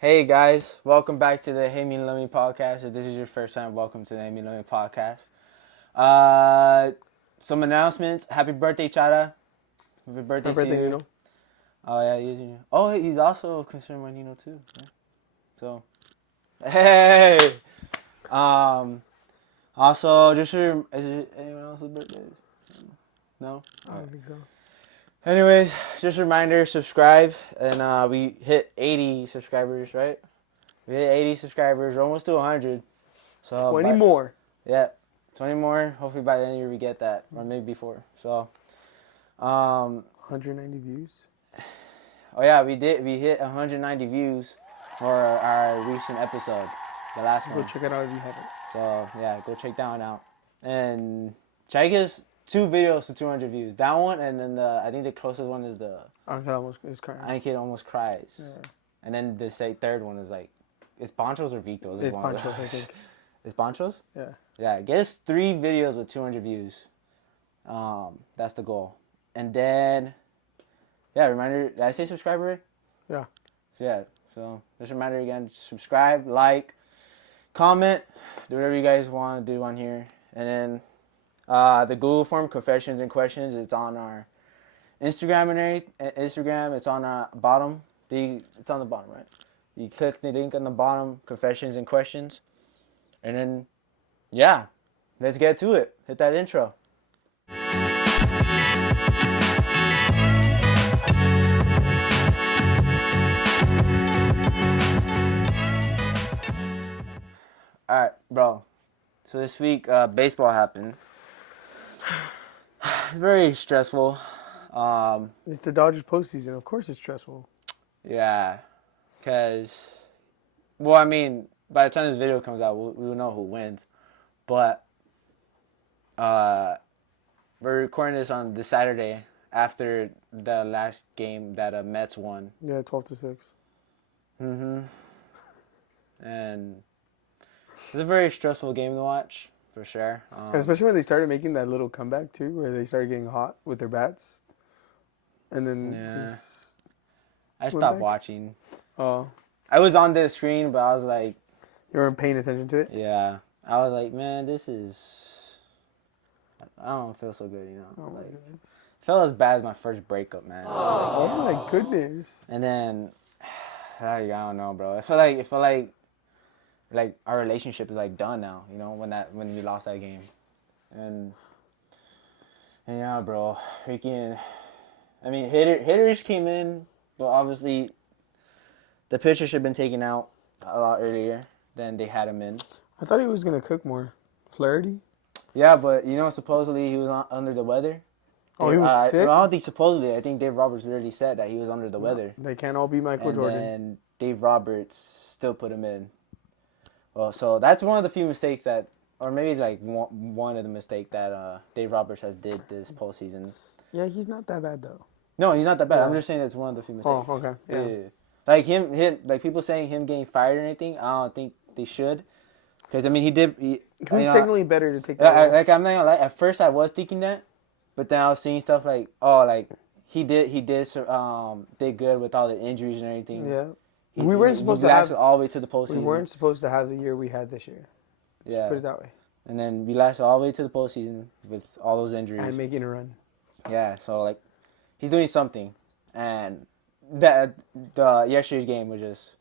Hey guys, welcome back to the Hey Me Love Me podcast. If this is your first time, welcome to the Hey Me Love Me podcast. Uh, some announcements. Happy birthday, Chada. Happy birthday Happy to birthday, you. Nino. Oh yeah, he's also considered my Nino too. Yeah. So, hey. Um. Also, is it anyone else's birthday? No. I All right. don't think so. Anyways, just a reminder, subscribe, and we hit 80 subscribers, right? We hit 80 subscribers. We're almost to 100. So 20 more. Yeah, 20 more. Hopefully by the end of the year we get that, or maybe before. So, 190 views. oh yeah, we hit 190 views for our recent episode, the last So one. go check it out if you haven't. So yeah, go check that one out. And check us 2 videos to 200 views. That one, and then I think the closest one is the Uncle almost is crying. I Kid Almost Cries. Yeah. And then the third one is like, it's Ponchos or Vitos? It's one of Panchos, I those. think. It's Ponchos? Yeah. Yeah, get us 3 videos with 200 views. That's the goal. And then, yeah, reminder, did I say subscribe already? Yeah. So just a reminder again, subscribe, like, comment, do whatever you guys want to do on here. And then the Google form, confessions and questions, it's on our Instagram Instagram, it's on our bottom. It's on the bottom, right? You click the link on the bottom, confessions and questions. And then, yeah, let's get to it. Hit that intro. All right, bro. So this week, baseball happened. It's very stressful. It's the Dodgers postseason. Of course it's stressful. Yeah, because, well, I mean, by the time this video comes out, we will know who wins. But we're recording this on the Saturday after the last game that Mets won. Yeah, 12-6. And it was a very stressful game to watch, for sure. And especially when they started making that little comeback, too, where they started getting hot with their bats. And then just... I went stopped back. watching. Oh. I was on the screen, but I was like, You weren't paying attention to it? yeah. I was like, man, this is... I don't feel so good, you know? Oh, my Like, goodness. felt as bad as my first breakup, man. Oh, my goodness. And then, I don't know, bro. It felt like our relationship is like done now, you know, when we lost that game. And yeah, bro, freaking, I mean, hitters came in, but obviously the pitcher should have been taken out a lot earlier than they had him in. I thought he was going to cook more. Flaherty? Yeah, but you know, supposedly he was under the weather. Oh, he was sick? No, I don't think supposedly. I think Dave Roberts really said that he was under the weather. They can't all be Michael And Jordan. then Dave Roberts still put him in. Well, so that's one of the few mistakes that, or maybe like one of the mistakes that Dave Roberts has did this postseason. Yeah, he's not that bad, though. No, he's not that bad. Yeah. I'm just saying it's one of the few mistakes. Oh, okay. Yeah. Like him, like people saying him getting fired or anything. I don't think they should, because I mean he did. Who's you know, technically better to take that role? like I'm not gonna lie. At first, I was thinking that, but then I was seeing stuff like, oh, like he did good with all the injuries and everything. Yeah. We weren't supposed to lasted have all the way to the postseason. we weren't supposed to have the year we had this year. Yeah. Just put it that way. And then we lasted all the way to the postseason with all those injuries. And making a run. Yeah, so like he's doing something, and the yesterday's game was just,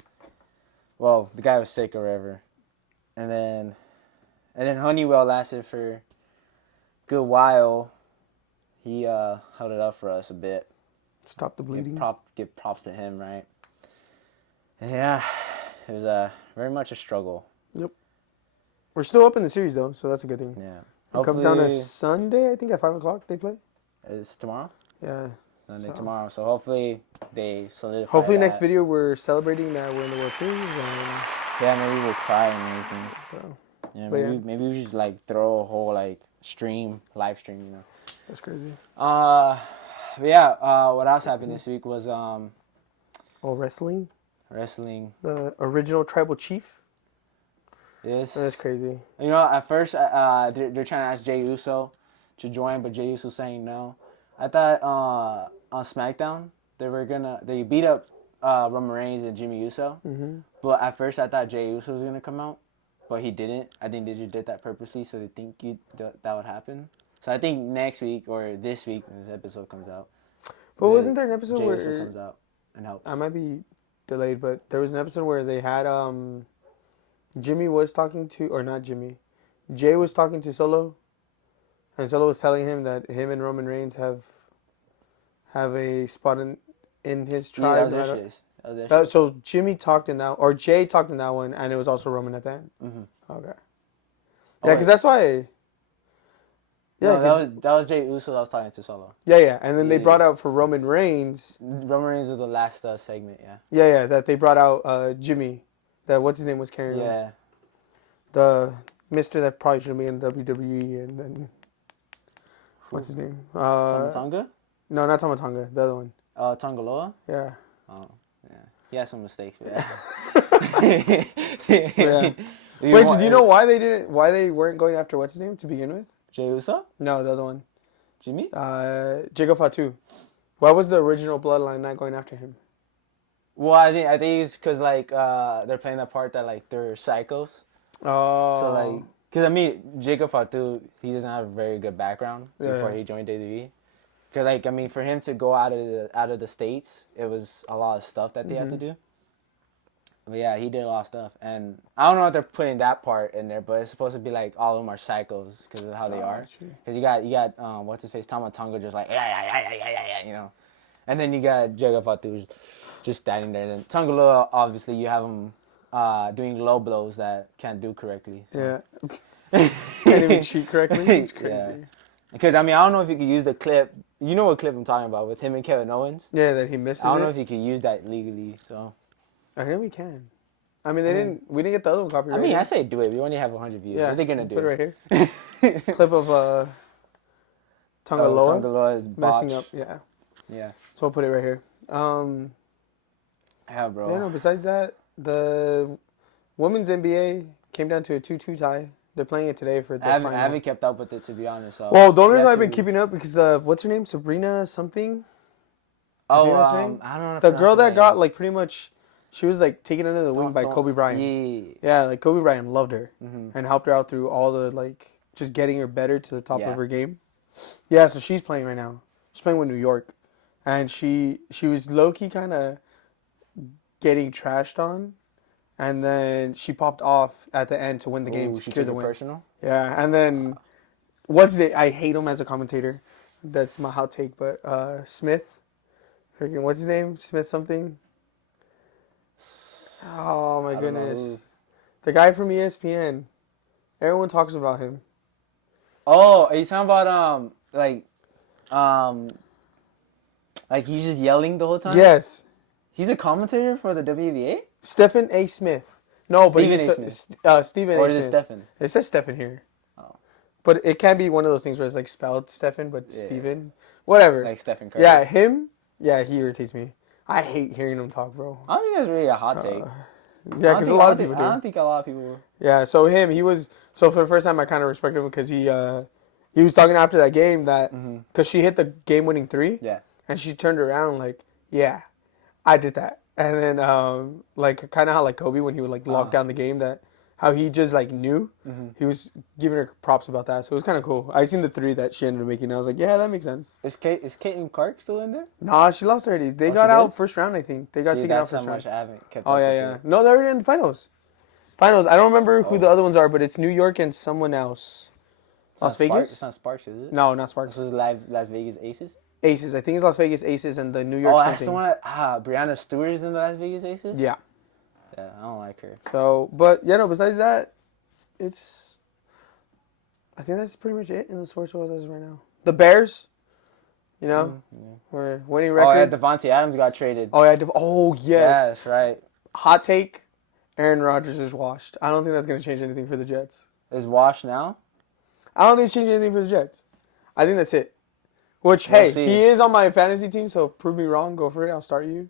well, the guy was sick or whatever, and then Honeywell lasted for a good while. He held it up for us a bit. Stop the bleeding. Give props to him, right? And yeah, it was very much a struggle. Yep. We're still up in the series though, so that's a good thing. Yeah, It comes down to hopefully- Sunday, I think at 5:00 they play. It's tomorrow. Yeah. Sunday So- tomorrow. So hopefully they solidify. Hopefully next that. video we're celebrating that we're in the World Series and Yeah, maybe we'll cry and everything. so Yeah, But maybe we just like throw a whole like live stream, you know. that's crazy. But yeah, what else happened this week was Oh, wrestling? wrestling. The original tribal chief? Yes. That's crazy. You know, at first they're trying to ask Jey Uso to join, but Jey Uso saying no. I thought on SmackDown they beat up Roman Reigns and Jimmy Uso. Mm-hmm. But at first, I thought Jey Uso was gonna come out, but he didn't. I think they just did that purposely, so they think that would happen. So I think next week or this week, when this episode comes out. But wasn't there an episode Jey Uso where comes out and helps? I might be delayed, but there was an episode where they had Jimmy was talking to, or not Jimmy, Jay was talking to Solo, and Solo was telling him that him and Roman Reigns have a spot in his Yeah, tribe. that was Ashley's. That was That- Ashley's. so Jimmy talked in that, or Jay talked in that one, and it was also Roman at the end. Mm-hmm. Okay. Oh, Yeah, because that's why. Yeah, no, 'cause- that was Jey Uso that was talking to Solo. yeah, and then they Yeah. brought out for Roman Reigns. Roman Reigns was the last segment. Yeah. Yeah, that they brought out Jimmy. That what's his name was carrying him. Yeah. The Mister that probably shouldn't be in WWE, and then what's his name? Tonga? No, not Tomatonga. The other one. Tongaloa? Yeah. Oh, yeah. He has some mistakes, but yeah. Yeah. Wait, so do you know why they weren't going after what's his name to begin with? Jey Uso? No, the other one. Jimmy? Jacob Fatu. Why was the original bloodline not going after him? Well, I think it's because they're playing the part that they're psychos. Oh. So because I mean Jacob Fatu, he doesn't have a very good background before Yeah. he joined WWE. Because for him to go out of the States, it was a lot of stuff that they had to do. But yeah, he did a lot of stuff, and I don't know if they're putting that part in there, but it's supposed to be all of them are psychos because of how they are. true. Because you got what's his face, Tama Tonga, just yeah, you know, and then you got Jacob Fatu just standing there. And then Tongaloa, obviously, you have him doing low blows that can't do correctly. So. Yeah. Can't even shoot correctly. It's crazy. Yeah. Because I don't know if you could use the clip. You know what clip I'm talking about with him and Kevin Owens. Yeah, that he misses. I don't know if you could use that legally. So I think we can. I mean, we didn't get the other one copyrighted. I say do it. We only have 100 views. yeah, What are they gonna do? Put it right here. Clip of Tongaloa Tongaloa is messing botched. up. Yeah. Yeah. So I'll put it right here. Yeah, bro. Yeah, no, besides that, the women's NBA came down to a 2-2 tie. They're playing it today for the I final. haven't kept up with it, to be honest. So Well, the only reason that's I've been who- keeping up because of what's her name, Sabrina something. Oh, think that's her name? I don't know. how to The pronounce girl her that name. got pretty much, she was taken under the wing by Don't- Kobe Bryant. Yeah. Yeah, Kobe Bryant loved her Mhm. and helped her out through all the just getting her better to the top Yeah. of her game. Yeah, so she's playing right now. She's playing with New York, and she was low key kind of getting trashed on, and then she popped off at the end to win the game Ooh, to she secure took the it win. personal. Yeah, and then I hate him as a commentator. That's my hot take, but Smith, freaking what's his name? Smith something. Oh my I don't know goodness. who. The guy from ESPN. Everyone talks about him. Oh, are you talking about he's just yelling the whole time? Yes. He's a commentator for the WNBA? Stephen A. Smith. No, but Stephen he A. took Smith. Stephen Or A. is it Smith. Stephen? It says Stephen here. Oh. But it can be one of those things where it's spelled Stephen, but Yeah. Stephen. Whatever. Like Stephen Curry. Yeah, him. Yeah, he irritates me. I hate hearing him talk, bro. I don't think that's really a hot take. Yeah, because a lot of people do. I don't think a lot of people. Yeah, so so for the first time I kind of respected him because he was talking after that game that because she hit the game-winning three Yeah. and she turned around yeah, I did that, and then kind of how Kobe when he would lock down the game that how he just knew he was giving her props about that, so it was kind of cool. I seen the three that she ended up making and I was like, yeah, that makes sense. Is Caitlin Clark still in there? Nah, she lost already. They Oh, got she out did? first round, I think. They got See, taken out that's how first round. much I haven't kept Oh up yeah, with yeah. it. No, they're in the finals. Finals. I don't remember who the other ones are, but it's New York and someone else. It's not Las Sparks- Vegas? It's not Sparks, is it? No, not This Sparks. is Las Vegas Aces? Aces. I think it's Las Vegas Aces and the New York Oh, something. that's the one Brianna Stewart is in the Las Vegas Aces? Yeah. Yeah, I don't like her. So, but yeah, no. Besides that, I think that's pretty much it in the sports world as of right now. The Bears, we're winning Oh, yeah, record. Devontae Adams got traded. Oh yeah. Yes. Yeah, that's right. Hot take. Aaron Rodgers is washed. I don't think that's gonna change anything for the Jets. Is Wash now? I don't think it's changing anything for the Jets. I think that's it. Which, We'll hey, see. he is on my fantasy team, so prove me wrong. Go for it. I'll start you.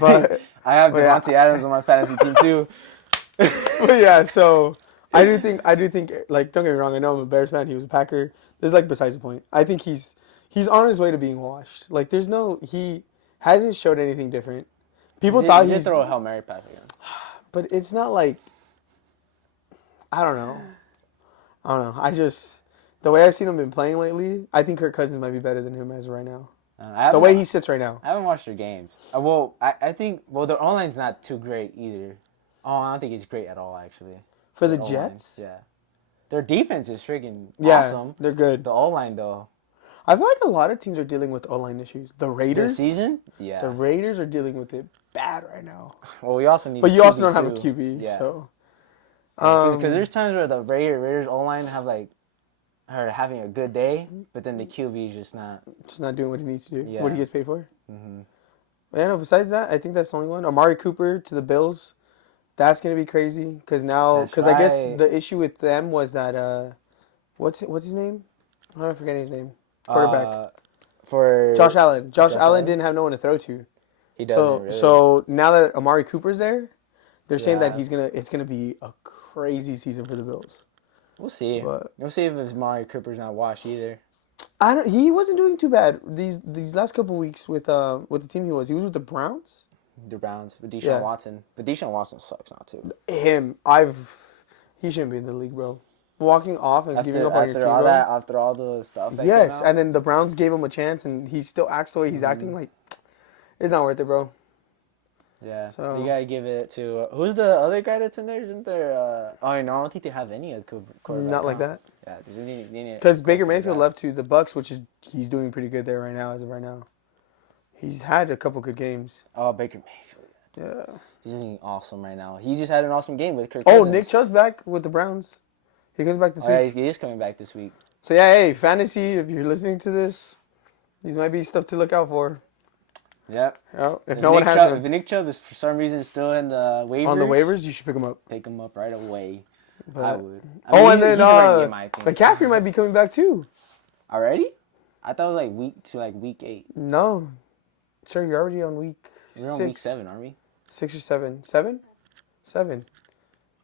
But, I have But yeah. Devontae Adams on my fantasy team too. but yeah, so I do think, don't get me wrong. I know I'm a Bears fan. He was a Packer. This is besides the point. I think he's on his way to being washed. He hasn't showed anything different. People He thought did he's, throw a Hail Mary pass again. but it's not like, I don't know. I just, the way I've seen him been playing lately, I think Kirk Cousins might be better than him as of right now. The way he sits right now. I haven't watched their games. I think their online's not too great either. Oh, I don't think he's great at all actually. For the Their Jets? O-line, yeah. Their defense is freaking Yeah, awesome. they're good. The O-line though. I feel like a lot of teams are dealing with O-line issues. The Raiders? This season? Yeah. The Raiders are dealing with it bad right now. Well, we also need. But a you also QB don't have a too. QB, Yeah. so. Because there's times where the Raiders O-line are having a good day, but then the QB is just not. Just not doing what he needs to do. Yeah. What he gets paid for. Mm-hmm. Yeah, no, besides that, I think that's the only one. Amari Cooper to the Bills. That's going to be crazy. Because now, That's I guess right. the issue with them was that, what's his name? I'm forgetting his name. Quarterback. For Josh Allen. Josh Allen Allen? didn't have no one to throw to. he doesn't So, really. so now that Amari Cooper's there, they're saying that Yeah. it's gonna be a crazy season for the Bills. We'll see. But- We'll see if Amari Cooper's not washed either. He wasn't doing too bad these last couple weeks with the team he was. He was with the Browns. The Browns with Deshaun Yeah. Watson, but Deshaun Watson sucks now too. He shouldn't be in the league, bro. Walking off and giving After, up on your team, all bro. that, after all the stuff. That Yes, came out, and then the Browns gave him a chance, and he still acts the way he's acting. Like, it's not worth it, bro. yeah. So- You gotta give it to who's the other guy that's in there? Isn't there? No, I don't think they have any other quarterback. Not like that. Yeah, they need Because Baker quarterback. Mayfield left to the Bucks, which is he's doing pretty good there right now, as of right now. He's had a couple good games. Oh, Baker Mayfield. Yeah. He's doing awesome right now. He just had an awesome game with Kirk Oh, Cousins. Nick Chubb's back with the Browns. He comes back this Oh, yeah, week. he is coming back this week. So yeah, hey, fantasy. If you're listening to this, these might be stuff to look out for. Yep. Oh, if If no one Nick has Chubb, him if Nick Chubb is for some reason still in the waivers, on the waivers, you should pick him up. pick him up right away. But- I would. And then he's already in my team. McCaffrey might be coming back too. Already? I thought it was week 8. No, sir, you're already on week We're on 6. week 7, aren't we? 6 or 7. 7? 7.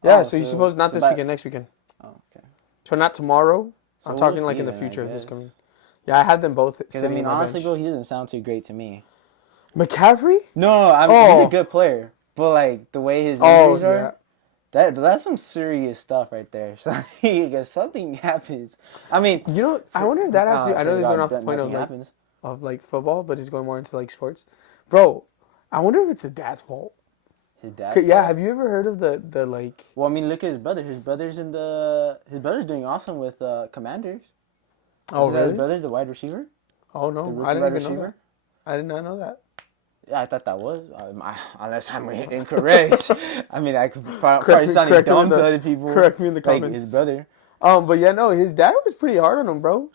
Yeah, Oh, so you're supposed not so this by- weekend, next weekend. Oh, okay. So not tomorrow. So I'm we'll talking like see in the then, I future of this guess. coming. Yeah, I had them both. Because I Sitting mean, on my honestly, bench. bro, he doesn't sound too great to me. McCaffrey? No, I mean he's Oh. a good player, but like the way his Oh, injuries are, that's some serious stuff right there. If something happens, I mean, You know, I wonder if that has to. I know thank he's going God off the that point of nothing like, happens. football, but he's going more into like sports. Bro, I wonder if it's his dad's fault. His dad. Yeah, have you ever heard of the like? Well, I mean, look at his brother. His brother's doing awesome with Commanders. Oh Isn't that really? his brother, the wide receiver? Oh The no, rookie I didn't wide even know receiver? that. I did not know that. Yeah, I thought that was. Unless I'm incorrect. I mean, I could probably sound correct me dumb in the- to other people. correct me in the Like comments. his brother. But yeah, no, his dad was pretty hard on him, bro.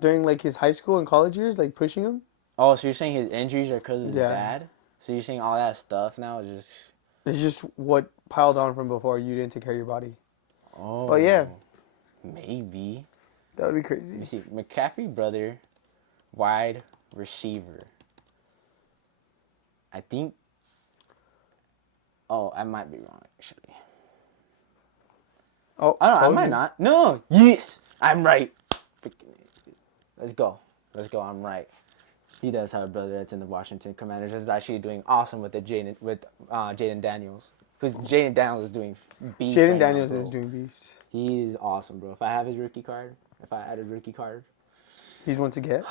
During like his high school and college years, like pushing him. Oh, so you're saying his injuries are because of his Yeah. dad? So you're saying all that stuff now is just. It's just what piled on from before. You didn't take care of your body. Oh. But yeah. Maybe. That would be Let crazy. me see. McCaffrey brother, wide receiver. I think. Oh, I might be wrong actually. Oh, I don't know. I told might you. not. No. Yes, I'm right. Let's go. I'm right. He does have a brother that's in the Washington Commanders. That's actually doing awesome with Jaden Daniels. Because Jaden Daniels is doing beast. Jaden right now, Daniels bro. is doing beast. He's awesome, bro. If I have his rookie card, if I add a rookie card, He's one to get.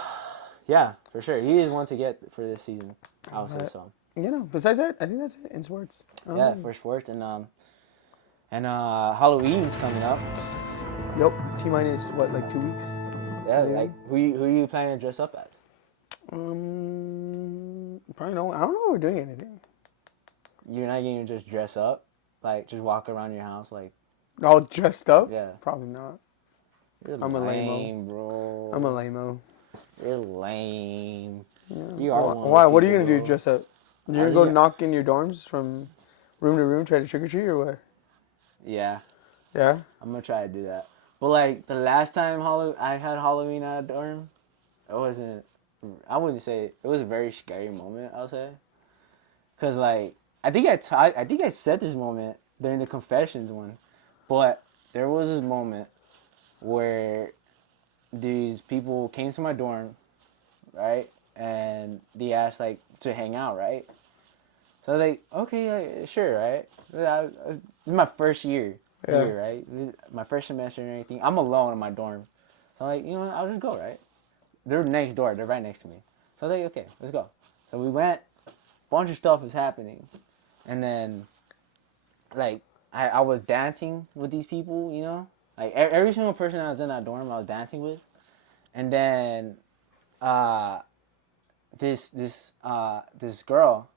yeah, for sure. He is one to get for this season. I would say But- so. You know, besides that, I think that's it in sports. Yeah, for sports and Halloween's coming up. Yep. T minus what, like 2 weeks? Yeah, Yeah. like who you planning to dress up as? Probably no. I don't know if we're doing anything. You're not gonna just dress up, like just walk around your house like All dressed up? yeah. Probably not. You're I'm a lame, bro. I'm a lame-o. You're lame. Yeah. You are one of Why? those What are you people, gonna do? bro. Dress up? You're How's gonna he go knock in your dorms from room to room, try to trick or treat, or what? Yeah, Yeah. I'm gonna try to do that. But like the last time I had Halloween at a dorm, it wasn't. I wouldn't say it was a very scary moment. I'll say, cause like I think I said this moment during the confessions one, but there was this moment where these people came to my dorm, right, and they asked like to hang out, right. So I was like, okay, sure, right? This is my first year, Yeah. right? This is my first semester and everything. I'm alone in my dorm. So I'm like, you know what? I'll just go, right? They're next door. They're right next to me. So I was like, okay, let's go. So we went. Bunch of stuff is happening. And then, like, I was dancing with these people, you know? Like, every single person that was in that dorm, I was dancing with. And then, this girl,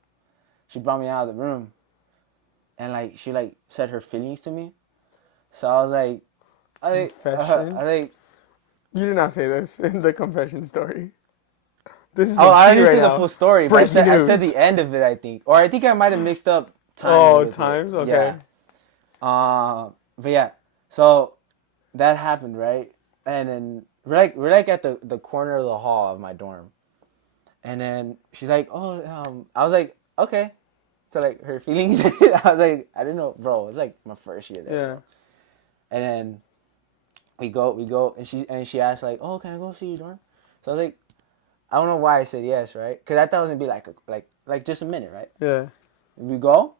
she brought me out of the room. And, like, she, like, said her feelings to me. So I was like, Confession? You did not say this in the confession story. This is oh, a I tea didn't right say the now. full story, but Breaking I said news. the end of it, I think. Or I think I might have mixed up times Oh, with times? it. Okay. Yeah. But yeah, so that happened, right? And then we're like at the corner of the hall of my dorm. And then she's like, "Oh, I was like, okay." So like her feelings, I was like, I didn't know, bro. It's like my first year there, Yeah. bro. And then we go, and she asked like, "Oh, can I go see your dorm?" So I was like, I don't know why I said yes, right? Because I thought it was gonna be like just a minute, right? Yeah. We go.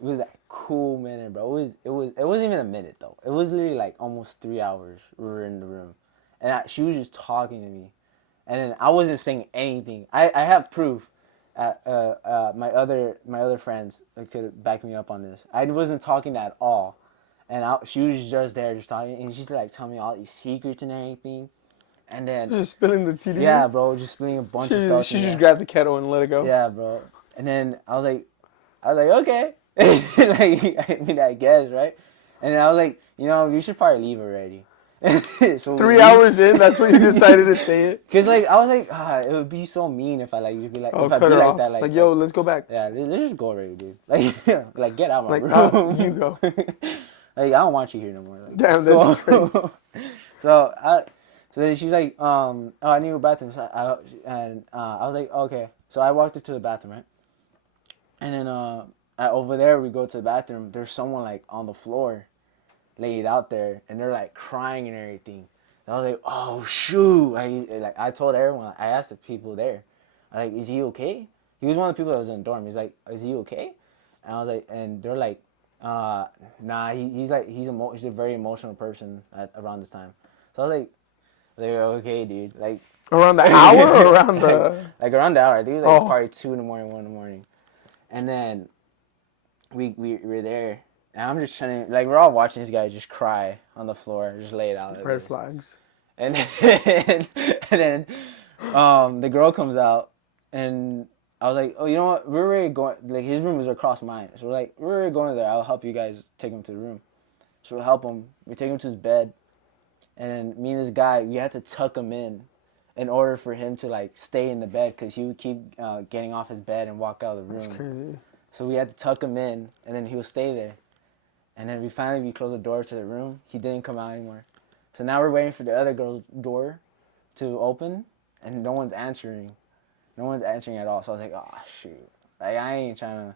It was like cool minute, bro. It wasn't even a minute though. It was literally like almost 3 hours we were in the room, and she was just talking to me, and then I wasn't saying anything. I have proof. My other friends could back me up on this. I wasn't talking at all, and she was just there, just talking, and she's like telling me all these secrets and everything, and then Just spilling the tea to yeah, you? bro, just spilling a bunch of She, stuff to she me. just Yeah, grabbed the kettle and let it go? yeah, bro. And then I was like, okay. Like, I mean, I guess, right? And then I was like, you should probably leave already. So we 3 hours leave. in, that's when you decided to say it? Cause like I was like, it would be so mean if I like just be like, Oh, if I cut be her like off. that, Like, yo, let's go back. yeah, let's just go already, dude. Like, like get out of my Like, you room. go. Like, I don't want you here no more. Like, Damn, that's go. crazy. So so then she's like, oh, I need a bathroom. So I was like, okay. So I walked her to the bathroom, right? And then over there we go to the bathroom. There's someone like on the floor, laid out there, and they're like crying and everything. And I was like, oh shoot! Like I told everyone. I asked the people there, like, is he okay? He was one of the people that was in the dorm. He's like, is he okay? And I was like, and they're like, nah. He's a very emotional person around this time. So I was like, okay, dude. Like Around the hour or around the... like around the hour. I think it was like Oh. probably 2 in the morning, 1 in the morning. And then we were there, and I'm just trying to, like, we're all watching this guy just cry on the floor, just lay it out. Red flags. And then the girl comes out, and I was like, oh, you know what? We're already going. Like, his room was across mine, so we're like, we're already going there. I'll help you guys take him to the room. So we help him. We take him to his bed, and then me and this guy, we had to tuck him in order for him to like stay in the bed, because he would keep getting off his bed and walk out of the room. That's crazy. So we had to tuck him in, and then he would stay there. And then we closed the door to the room. He didn't come out anymore. So now we're waiting for the other girl's door to open, and no one's answering. No one's answering at all. So I was like, oh shoot! Like I ain't trying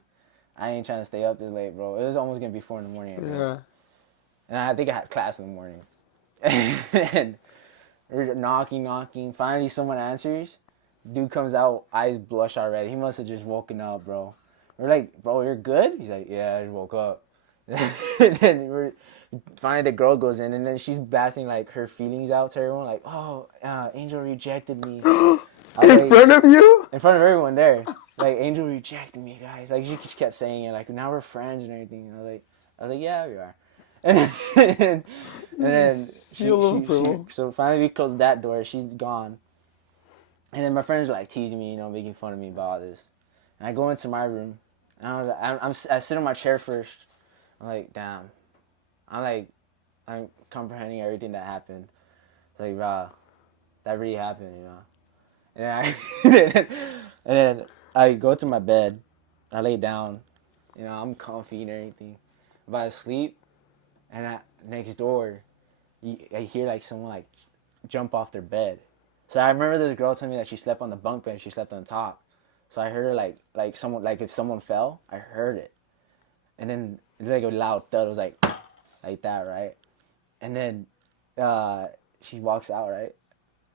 to stay up this late, bro. It was almost gonna be 4 in the morning. Yeah. And I think I had class in the morning. And we're knocking. Finally, someone answers. Dude comes out, eyes blush already. He must have just woken up, bro. We're like, bro, you're good? He's like, yeah, I just woke up. And then finally the girl goes in, and then she's blasting like her feelings out to everyone, like, oh, Angel rejected me. In front of you? In front of everyone there. Like, Angel rejected me, guys. Like, she kept saying it, like, now we're friends and everything. And I was like, yeah, we are. And then Seal of approval. so finally we closed that door. She's gone. And then my friends are like teasing me, making fun of me about all this. And I go into my room, and I sit on my chair first. I'm like, damn. I'm comprehending everything that happened. It's like, wow, that really happened, And and then I go to my bed. I lay down. I'm comfy and everything. I'm about to sleep, and next door, I hear like someone like jump off their bed. So I remember this girl telling me that she slept on the bunk bed. She slept on top. So I heard her like someone, like if someone fell, I heard it, and then it's like a loud thud. It was like that, right? And then she walks out, right?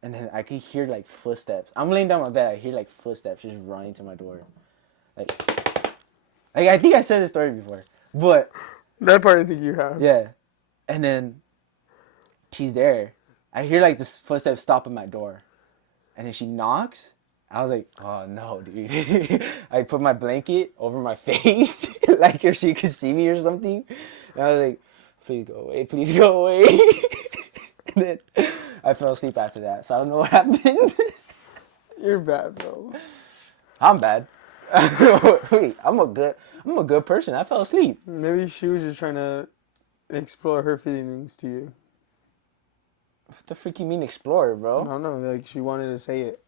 And then I could hear like footsteps. I'm laying down on my bed. I hear like footsteps just running to my door, like. Like, I think I said this story before. But, That part I think you have. yeah. And then she's there. I hear, like, this footsteps stop at my door. And then she knocks. I was like, oh, no, dude. I put my blanket over my face. Like, if she could see me or something. And I was like, please go away. Please go away. And then I fell asleep after that. So I don't know what happened. You're bad, bro. I'm bad. Wait, I'm a good person. I fell asleep. Maybe she was just trying to explore her feelings to you. What the freak you mean explore, I bro? don't know. Like she wanted to say it.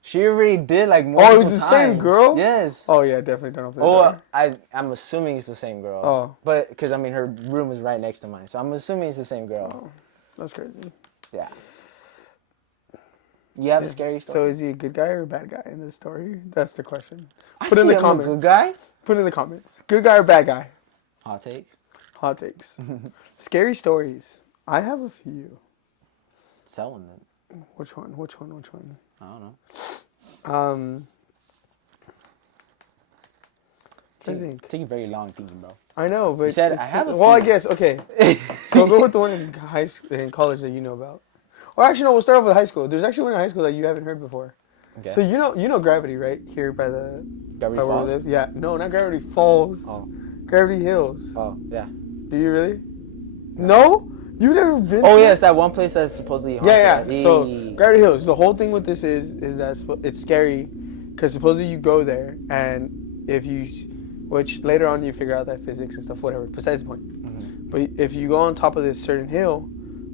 She already did like more. Oh, it was the same girl? Yes. Oh yeah, definitely turn off the Oh, door. I'm assuming it's the same girl. Oh. But because I mean her room is right next to mine, so I'm assuming it's the same girl. Oh, that's crazy. Yeah. You have a scary So story. is he a good guy or a bad guy in this story? That's the question. I Put in see the I'm comments. a good guy. Put in the comments. Good guy or bad guy? Hot takes. Hot takes. Scary stories. I have a few. Selling them. Which one? I don't know. I think. Take a very long thinking, bro. I know, but You said, it's "I have a well, I few." guess okay. So go with the one in college that you know about. Or actually, no. We'll start off with high school. There's actually one in high school that you haven't heard before. Okay. So you know Gravity, right? Here by the Gravity by where we Falls? live. Yeah. No, not Gravity Falls. Oh. Gravity Hills. Oh, yeah. Do you really? No? You've never been? Oh, to- yes, that one place that's supposedly haunted. Yeah. So Gravity Hills. The whole thing with this is that it's scary because supposedly you go there and if you, which later on you figure out that physics and stuff, whatever. Besides the point. Mm-hmm. But if you go on top of this certain hill,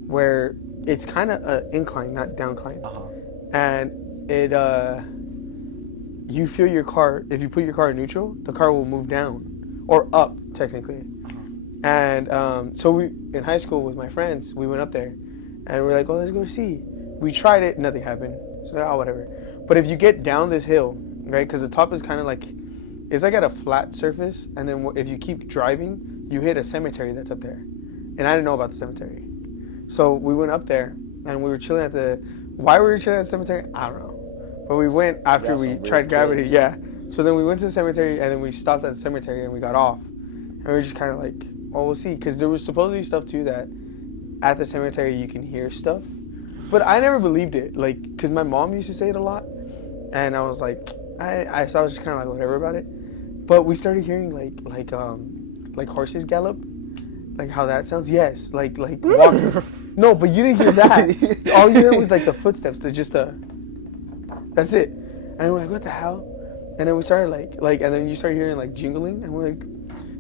where it's kind of an incline, not downcline, Uh-huh. and it you feel your car. If you put your car in neutral, the car will move down or up technically. And so we in high school with my friends, we went up there, and we're like, "Oh, let's go see." We tried it, nothing happened. So oh, whatever. But if you get down this hill, right, because the top is kind of like, it's like at a flat surface, and then if you keep driving, you hit a cemetery that's up there. And I didn't know about the cemetery, so we went up there, and we were chilling at the. Why we were chilling at the cemetery, I don't know. But we went after Yeah, we some weird tried gravity, kids. yeah. So then we went to the cemetery, and then we stopped at the cemetery, and we got off, and we were just kind of like, well, we'll see, because there was supposedly stuff too that at the cemetery you can hear stuff, but I never believed it, like, because my mom used to say it a lot, and I was like, so I was just kind of like whatever about it, but we started hearing like horses gallop, like how that sounds. Yes, like walking. No, but you didn't hear that. All you heard was like the footsteps. That's it. And we're like, what the hell? And then we started like, and then you start hearing like jingling, and we're like.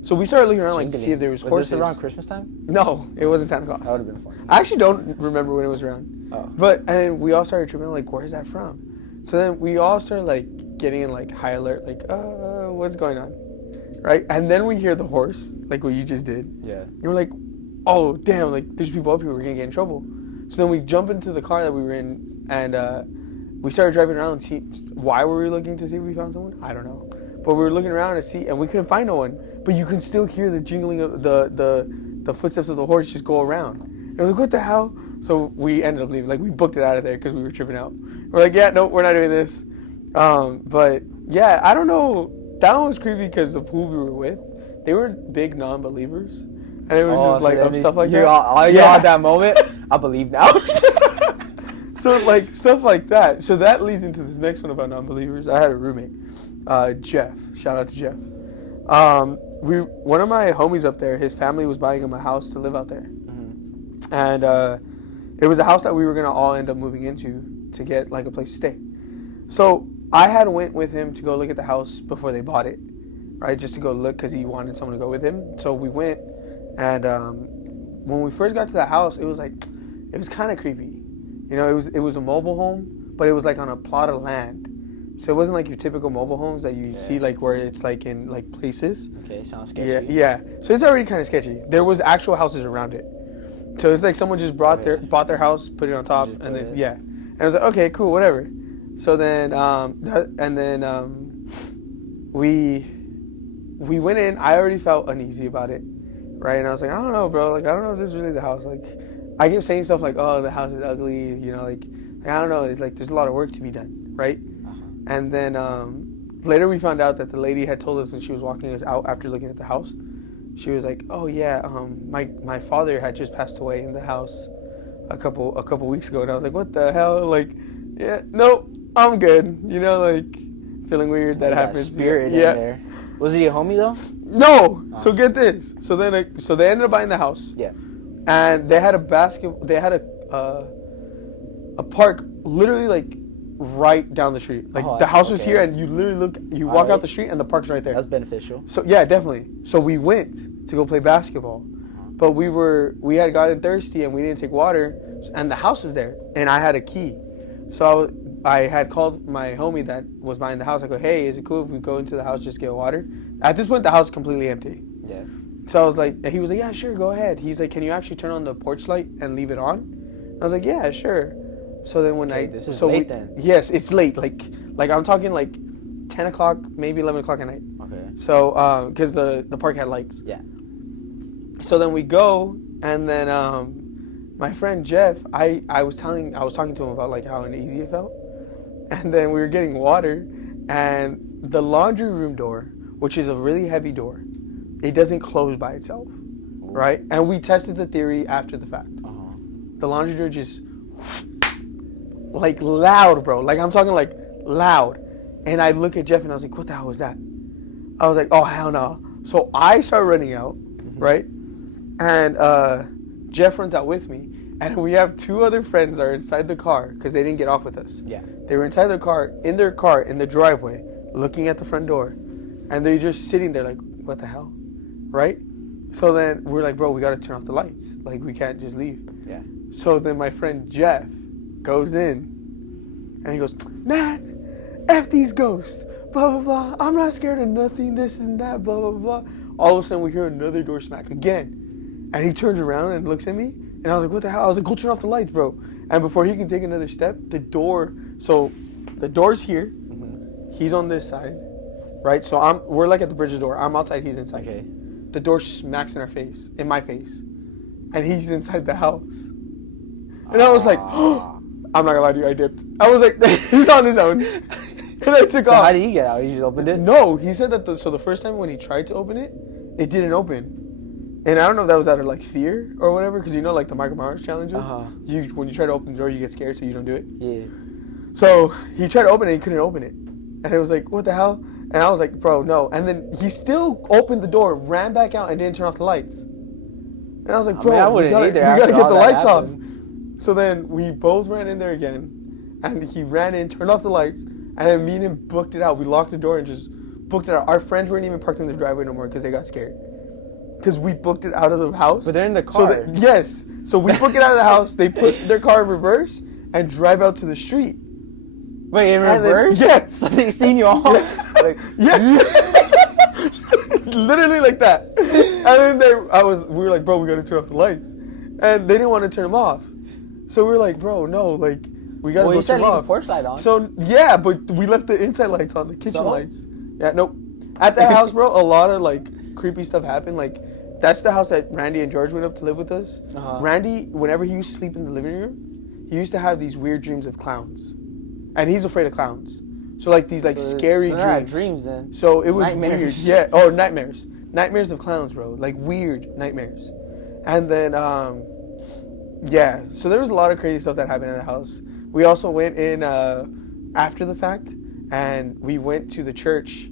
So we started looking around like to see if there was horses. this around Christmas time? No, it wasn't Santa Claus. That would have been fun. I actually don't remember when it was around. Oh. But and then we all started tripping like, where's that from? So then we all started like getting in like high alert, like, what's going on, right? And then we hear the horse, like what you just did. Yeah. And we're like, oh damn, like there's people up here, we're gonna get in trouble. So then we jump into the car that we were in, and we started driving around. See, why were we looking to see if we found someone? I don't know. But we were looking around to see, and we couldn't find no one. But you can still hear the jingling of the footsteps of the horse just go around. And we're like, what the hell? So we ended up leaving. Like, we booked it out of there because we were tripping out. We're like, yeah, no, we're not doing this. But, yeah, I don't know. That one was creepy because of who we were with. They were big non-believers. And it was just, like, of stuff like that. You had that moment? I believe now. So, like, stuff like that. So that leads into this next one about non-believers. I had a roommate, Jeff. Shout out to Jeff. One of my homies up there, his family was buying him a house to live out there. Mm-hmm. And it was a house that we were going to all end up moving into to get, like, a place to stay. So I had went with him to go look at the house before they bought it, right, just to go look because he wanted someone to go with him. So we went, and when we first got to the house, it was kind of creepy. You know, it was a mobile home, but it was like on a plot of land. So it wasn't like your typical mobile homes that you see like where it's like in like places. Okay, sounds sketchy. Yeah. So it's already kind of sketchy. There was actual houses around it. So it's like someone just bought their house, put it on top, and then and I was like, okay, cool, whatever. So then we went in. I already felt uneasy about it, right? And I was like, I don't know, bro. Like I don't know if this is really the house. Like I kept saying stuff like, oh, the house is ugly. You know, like I don't know. It's like there's a lot of work to be done, right? And then later we found out that the lady had told us when she was walking us out after looking at the house. She was like, "Oh yeah, my father had just passed away in the house a couple weeks ago," and I was like, "What the hell?" Like, yeah, no, I'm good. You know, like feeling weird that happens. Spirit in there. Was he a homie though? No. So get this. So then, so they ended up buying the house. Yeah. And they had They had a park literally like right down the street. Like the house was here, and you literally walk out the street, and the park's right there. That's beneficial. So yeah, definitely. So we went to go play basketball, but we had gotten thirsty and we didn't take water, and the house was there, and I had a key, so I had called my homie that was buying the house. I go, "Hey, is it cool if we go into the house just get water?" At this point, the house is completely empty. Yeah. So I was like, he was like, "Yeah, sure, go ahead." He's like, "Can you actually turn on the porch light and leave it on?" I was like, "Yeah, sure." So then when this is late then. Yes, it's late. Like I'm talking like 10 o'clock, maybe 11 o'clock at night. Okay. So because the park had lights. Yeah. So then we go, and then my friend Jeff, I was talking to him about like how uneasy it felt, and then we were getting water, and the laundry room door, which is a really heavy door, it doesn't close by itself, right? And we tested the theory after the fact. The laundry door just like loud, bro. Like I'm talking like loud. And I look at Jeff and I was like, "What the hell was that?" I was like, "Oh hell no!" So I start running out, right? And Jeff runs out with me, and we have two other friends that are inside the car because they didn't get off with us. Yeah. They were inside the car, in the driveway, looking at the front door, and they're just sitting there like, "What the hell?" Right? So then we're like, "Bro, we gotta turn off the lights. Like we can't just leave." Yeah. So then my friend Jeff goes in, and he goes, "Man, F these ghosts, blah, blah, blah. I'm not scared of nothing, this and that, blah, blah, blah." All of a sudden, we hear another door smack again. And he turns around and looks at me. And I was like, "What the hell?" I was like, "Go turn off the lights, bro." And before he can take another step, the door's here. He's on this side, right? So we're like at the bridge of the door. I'm outside, he's inside. Okay. The door smacks in my face. And he's inside the house. And I was like, "Oh, I'm not gonna lie to you, I dipped." I was like, he's on his own. And I took So off. how did he get out? He just opened it? No, he said that the first time when he tried to open it, it didn't open. And I don't know if that was out of like fear or whatever, because you know like the Michael Myers challenges, when you try to open the door, you get scared, so you don't do it. Yeah. So he tried to open it, he couldn't open it. And it was like, "What the hell?" And I was like, "Bro, no." And then he still opened the door, ran back out, and didn't turn off the lights. And I was like, "Bro, I we wouldn't gotta either get the lights off." happened. So then we both ran in there again, and he ran in, turned off the lights, and then me and him booked it out. We locked the door and just booked it out. Our friends weren't even parked in the driveway no more because they got scared. Because we booked it out of the house. But they're in the car. Yes. So we book it out of the house. They put their car in reverse and drive out to the street. Wait, in And then- reverse? yes. So they seen you all? Like, Yeah. Literally like that. And then we were like, "Bro, we gotta turn off the lights." And they didn't want to turn them off. So we were like, "Bro, no, like we gotta well, go you said turn leave them the off." porch light on. So yeah, but we left the inside lights on, the kitchen So? lights. Yeah, nope. At that house, bro, a lot of like creepy stuff happened. Like that's the house that Randy and George went up to live with us. Randy, whenever he used to sleep in the living room, he used to have these weird dreams of clowns, and he's afraid of clowns. So like these like scary so dreams. dreams then. So it was Nightmares. weird. Yeah. Oh, nightmares. Nightmares of clowns, bro. Like weird nightmares. And then yeah. So there was a lot of crazy stuff that happened in the house. We also went in after the fact, and we went to the church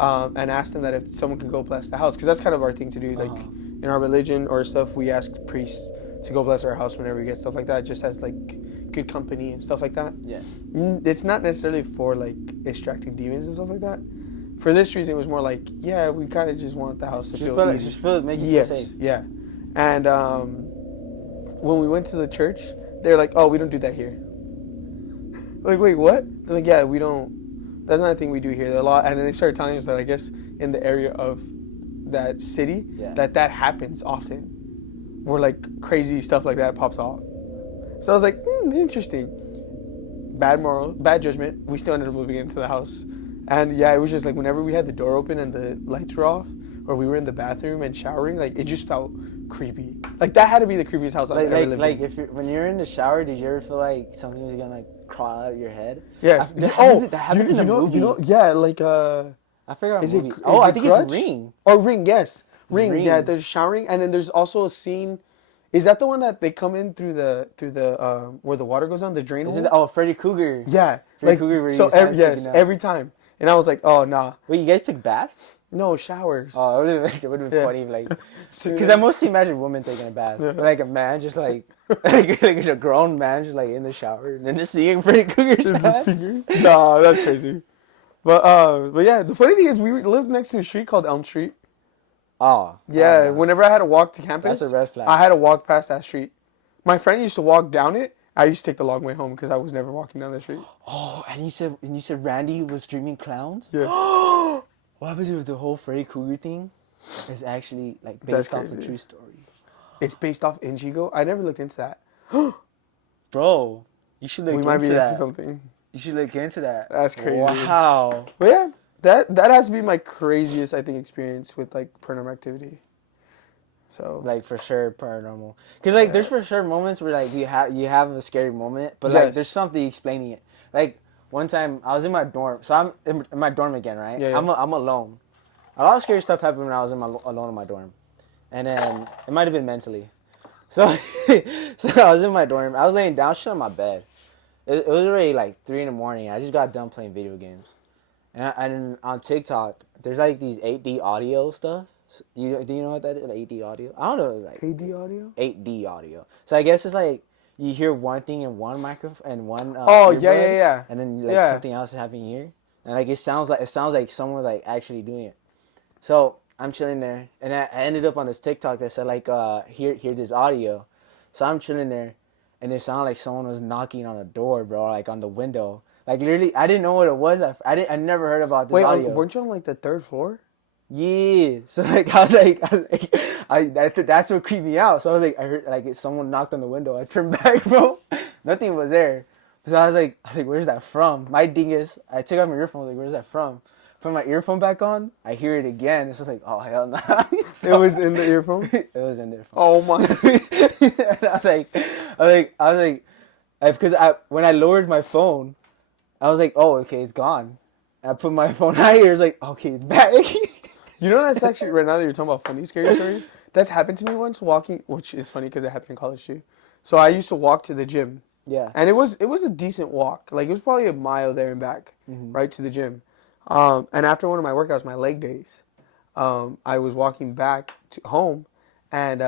and asked them that if someone could go bless the house, because that's kind of our thing to do. Like in our religion or stuff, we ask priests to go bless our house whenever we get stuff like that, just as like good company and stuff like that. Yeah. It's not necessarily for like extracting demons and stuff like that. For this reason, it was more like, yeah, we kind of just want the house to feel easy. Just feel make you feel safe. Yeah. And when we went to the church, they're like, "Oh, we don't do that here." Like, wait, what? They're like, "Yeah, we don't. That's not a thing we do here." There are a lot, and then they started telling us that I guess in the area of that city, that happens often, where like crazy stuff like that pops off. So I was like, interesting. Bad judgment. We still ended up moving into the house. And yeah, it was just like whenever we had the door open and the lights were off, or we were in the bathroom and showering, like it just felt creepy. Like that had to be the creepiest house I've ever lived in. If when you're in the shower, did you ever feel like something was gonna like crawl out of your head? Yeah. That happens in a movie. Yeah, like I forgot is a it? movie. Is I it think Grudge? it's Ring. Oh, Ring. Yes, Ring. Ring. Yeah, there's showering, and then there's also a scene. Is that the one that they come in through the where the water goes on the drain hole? Freddy Krueger. Yeah, Freddy like Krueger where so. his hands Yes, sticking out. every time, and I was like, oh nah, Wait, you guys took baths? no showers. Oh, it would have been Yeah. funny, if, like, So, because I mostly imagine a woman taking a bath, Yeah. but, like a man just like a grown man just like in the shower and then just seeing Freddy Krueger's His hand. fingers. Nah, that's crazy. But yeah, the funny thing is we lived next to a street called Elm Street. Oh, Yeah, oh, whenever I had to walk to campus, That's a red flag. I had to walk past that street. My friend used to walk down it. I used to take the long way home because I was never walking down the street. Oh, and you said Randy was dreaming clowns. Yeah. What happens if the whole Freddy Krueger thing is actually like That's based off a crazy. true story? It's based off Injigo. I never looked into that. Bro, you should look We might be into into that. something. You should look into that. That's crazy. Wow. But yeah, that has to be my craziest, I think, experience with like paranormal activity. So Like for sure paranormal. Cause like there's for sure moments where like you have a scary moment, but like Yes. there's something explaining it. Like one time I was in my dorm, so I'm in my dorm again, right? Yeah, yeah. I'm alone. A lot of scary stuff happened when I was alone in my dorm, and then it might have been mentally. So so I was in my dorm. I was laying down, shit on my bed. It was already like 3 a.m. I just got done playing video games, and on TikTok there's like these 8D audio stuff. Do you know what that is? Like 8D audio? I don't know. Like AD audio. 8D audio. So I guess it's like you hear one thing in one microphone and one. Oh, yeah, earbud, yeah. And then like Yeah. something else is happening here, and like it sounds like someone like actually doing it. So I'm chilling there, and I ended up on this TikTok that said like hear this audio. So I'm chilling there, and it sounded like someone was knocking on a door, bro, like on the window. Like literally, I didn't know what it was. I never heard about this Wait, audio. weren't you on like the 3rd floor? Yeah. So like that's what creeped me out. So I was like, I heard like someone knocked on the window. I turned back, bro. Nothing was there. So I was like, where's that from? My dingus. I took out my earphone. I was like, where's that from? Put my earphone back on. I hear it again. It's just like, oh hell no. It was in the earphone. It was in there. Oh my. And I was like, because when I lowered my phone, I was like, oh okay, it's gone. And I put my phone higher. It's like, okay, it's back. You know, that's actually right now that you're talking about funny scary stories. That's happened to me once walking, which is funny because it happened in college too. So I used to walk to the gym, Yeah. and it was a decent walk. Like it was probably a mile there and back, right to the gym. And after one of my workouts, my leg days, I was walking back to home, and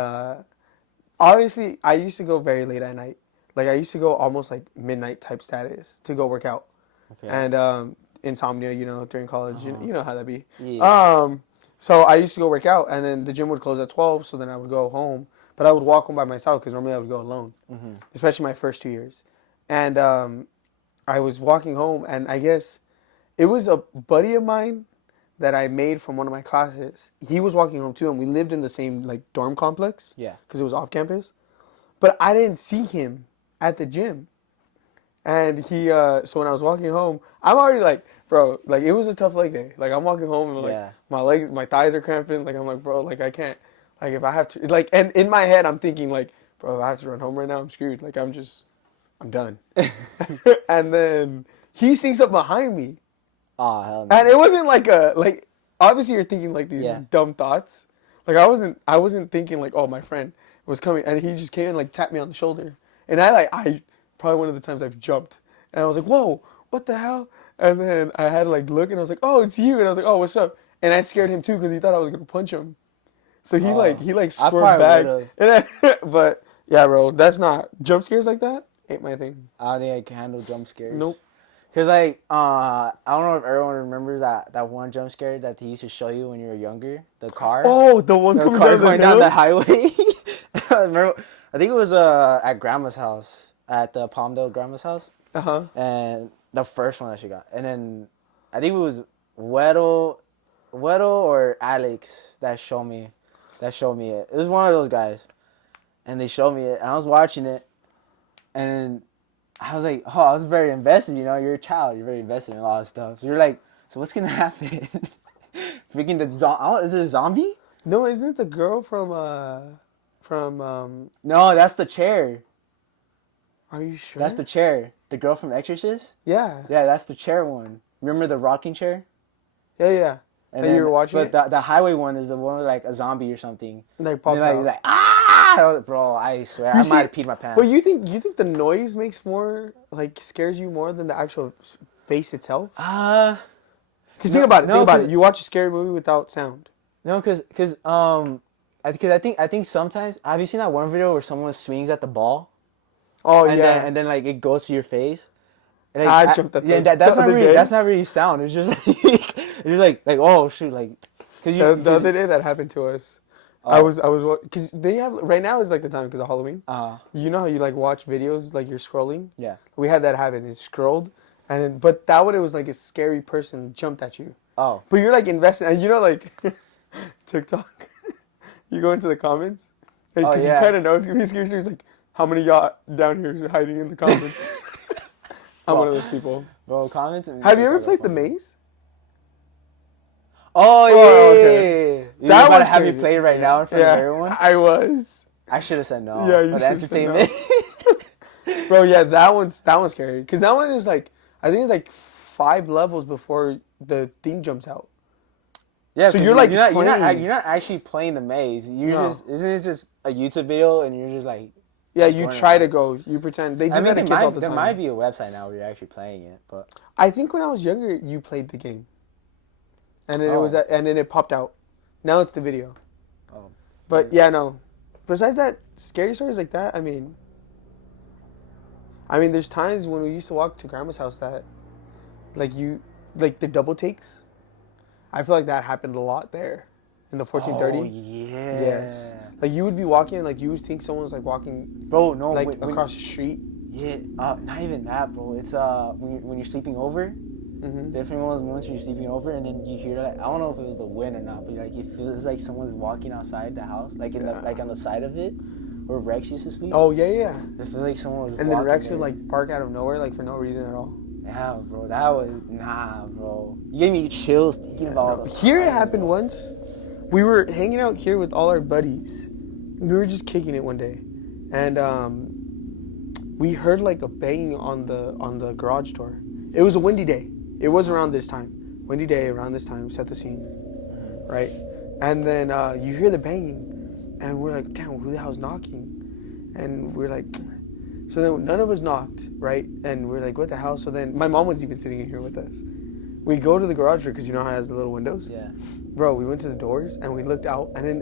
obviously I used to go very late at night. Like I used to go almost like midnight type status to go work out, Okay. and insomnia, you know, during college, you know how that be. Yeah. So I used to go work out, and then the gym would close at 12, so then I would go home. But I would walk home by myself because normally I would go alone, especially my first 2 years. And I was walking home, and I guess it was a buddy of mine that I made from one of my classes. He was walking home too, and we lived in the same like dorm complex. Yeah. Because it was off campus. But I didn't see him at the gym. And he, so when I was walking home, I'm already like, bro, like it was a tough leg day. Like I'm walking home and like Yeah. my legs, my thighs are cramping. Like I'm like, bro, like I can't, like if I have to, like, and in my head I'm thinking like, bro, if I have to run home right now, I'm screwed. Like I'm done. And then he sneaks up behind me, Oh hell no. and it wasn't like obviously you're thinking like these Yeah. dumb thoughts. Like I wasn't thinking like, oh, my friend was coming, and he just came and like tapped me on the shoulder, and I probably one of the times I've jumped, and I was like, whoa, what the hell? And then I had to like look, and I was like, oh, it's you, and I was like, oh, what's up? And I scared him too because he thought I was gonna punch him, so he I squirmed probably back. would've. And but yeah, bro, that's not jump scares like that. Ain't my thing. I don't think I can handle jump scares. Nope. Cause like I don't know if everyone remembers that one jump scare that they used to show you when you were younger. The car. Oh, the one the coming car down going the down hill? the highway. I remember. I think it was at grandma's house, at the Palmdale grandma's house, Uh-huh. and the first one that she got, and then I think it was Weddle or Alex that showed me it. It was one of those guys, and they showed me it, and I was watching it, and I was like, oh, I was very invested. You know, you're a child, you're very invested in a lot of stuff. So you're like, so what's gonna happen? Freaking is it a zombie? No, isn't it the girl from No, that's the chair. Are you sure? That's the chair. The girl from Exorcist? Yeah. Yeah, that's the chair one. Remember the rocking chair? Yeah. And you were watching it? But the highway one is the one with like a zombie or something. Like pops And then, out. like ah! Bro, I swear, I might have peed my pants. But you think the noise makes more, like, scares you more than the actual face itself? Uh, Because No, think about it. no, Think about 'cause- it. You watch a scary movie without sound. no, because I think sometimes, have you seen that one video where someone swings at the ball? Oh And yeah. then, and then like it goes to your face. And, I jumped at yeah, those that's the not other really day. that's not really sound. It's just like it's just like oh shoot, like because The other day that happened to us. Oh. I was because they have right now is like the time because of Halloween. You know how you like watch videos like you're scrolling. Yeah. We had that happen. It scrolled, and then but that one it was like a scary person jumped at you. Oh. But you're like investing, and you know like TikTok. You go into the comments because yeah. you kind of know it's gonna be scary. So it's like, how many y'all down here are hiding in the comments? I'm one of those people. Bro, comments. Have you ever played the maze? Oh yeah. Oh, okay. Yeah, yeah. That That was have you crazy. play right now in front of everyone? I was. I should have said no. Yeah, you for the should've said no. entertainment. Bro, yeah, that one's scary because that one is like I think it's like 5 levels before the thing jumps out. Yeah, So 'cause you're like you're playing. not actually playing the maze. You're No. just isn't it just a YouTube video and you're just like Yeah, you going try around. to go. You pretend they do I mean that to kids all the there time. might be a website now where you're actually playing it, but I think when I was younger, you played the game, and then Oh. and then it popped out. Now it's the video. Oh. But yeah, no. Besides that, scary stories like that. I mean, there's times when we used to walk to grandma's house that, like the double takes. I feel like that happened a lot there, in the 1430. Oh yeah. Yes. Like you would be walking, and like you would think someone's like walking, Bro, no, like when- across the street. Yeah, not even that, bro. It's when you're sleeping over. Mm-hmm. Definitely one of those moments when you're sleeping over, and then you hear like I don't know if it was the wind or not, but like it feels like someone's walking outside the house, like in the like on the side of it, where Rex used to sleep. Oh yeah. It feels like someone was. And then walking Rex there. would like bark out of nowhere, like for no reason at all. Yeah, bro, that was bro. You gave me chills thinking about all those Here it times, happened bro. once. We were hanging out here with all our buddies. We were just kicking it one day, and we heard like a banging on the garage door. It was a windy day. It was around this time. Windy day around this time. Set the scene, right? And then you hear the banging, and we're like, damn, who the hell's knocking? And we're like, so then none of us knocked, right? And we're like, what the hell? So then my mom was even sitting in here with us. We go to the garage door because you know how it has the little windows. Yeah. Bro, we went to the doors and we looked out, and then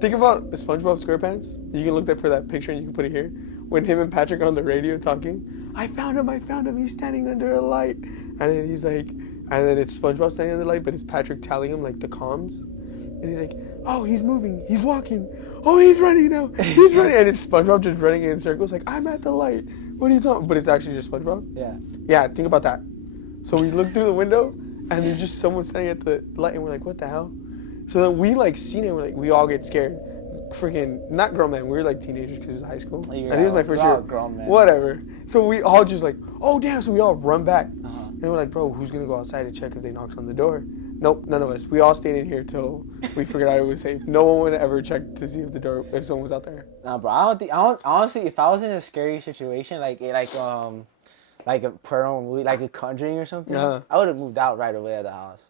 think about the SpongeBob SquarePants. You can look up for that picture and you can put it here. When him and Patrick are on the radio talking, I found him, he's standing under a light. And then he's like, and then it's SpongeBob standing under the light, but it's Patrick telling him like the comms. And he's like, oh, he's moving, he's walking. Oh, he's running now, he's running. And it's SpongeBob just running in circles like, I'm at the light. What are you talking? But it's actually just SpongeBob. Yeah. Yeah, think about that. So we look through the window, and there's just someone standing at the light, and we're like, what the hell? So then we like seen it, we're like, we all get scared. Freaking, not grown men, we were like teenagers because it was high school. I think it was my first year. Grown men. Whatever. So we all just like, oh damn, so we all run back. Uh-huh. And we're like, bro, who's gonna go outside to check if they knocked on the door? Nope, none of us. We all stayed in here till we figured out it was safe. No one would ever check to see if someone was out there. Nah, bro. I don't honestly. If I was in a scary situation like a paranormal movie, like a Conjuring or something, Uh-huh. I would have moved out right away at the house.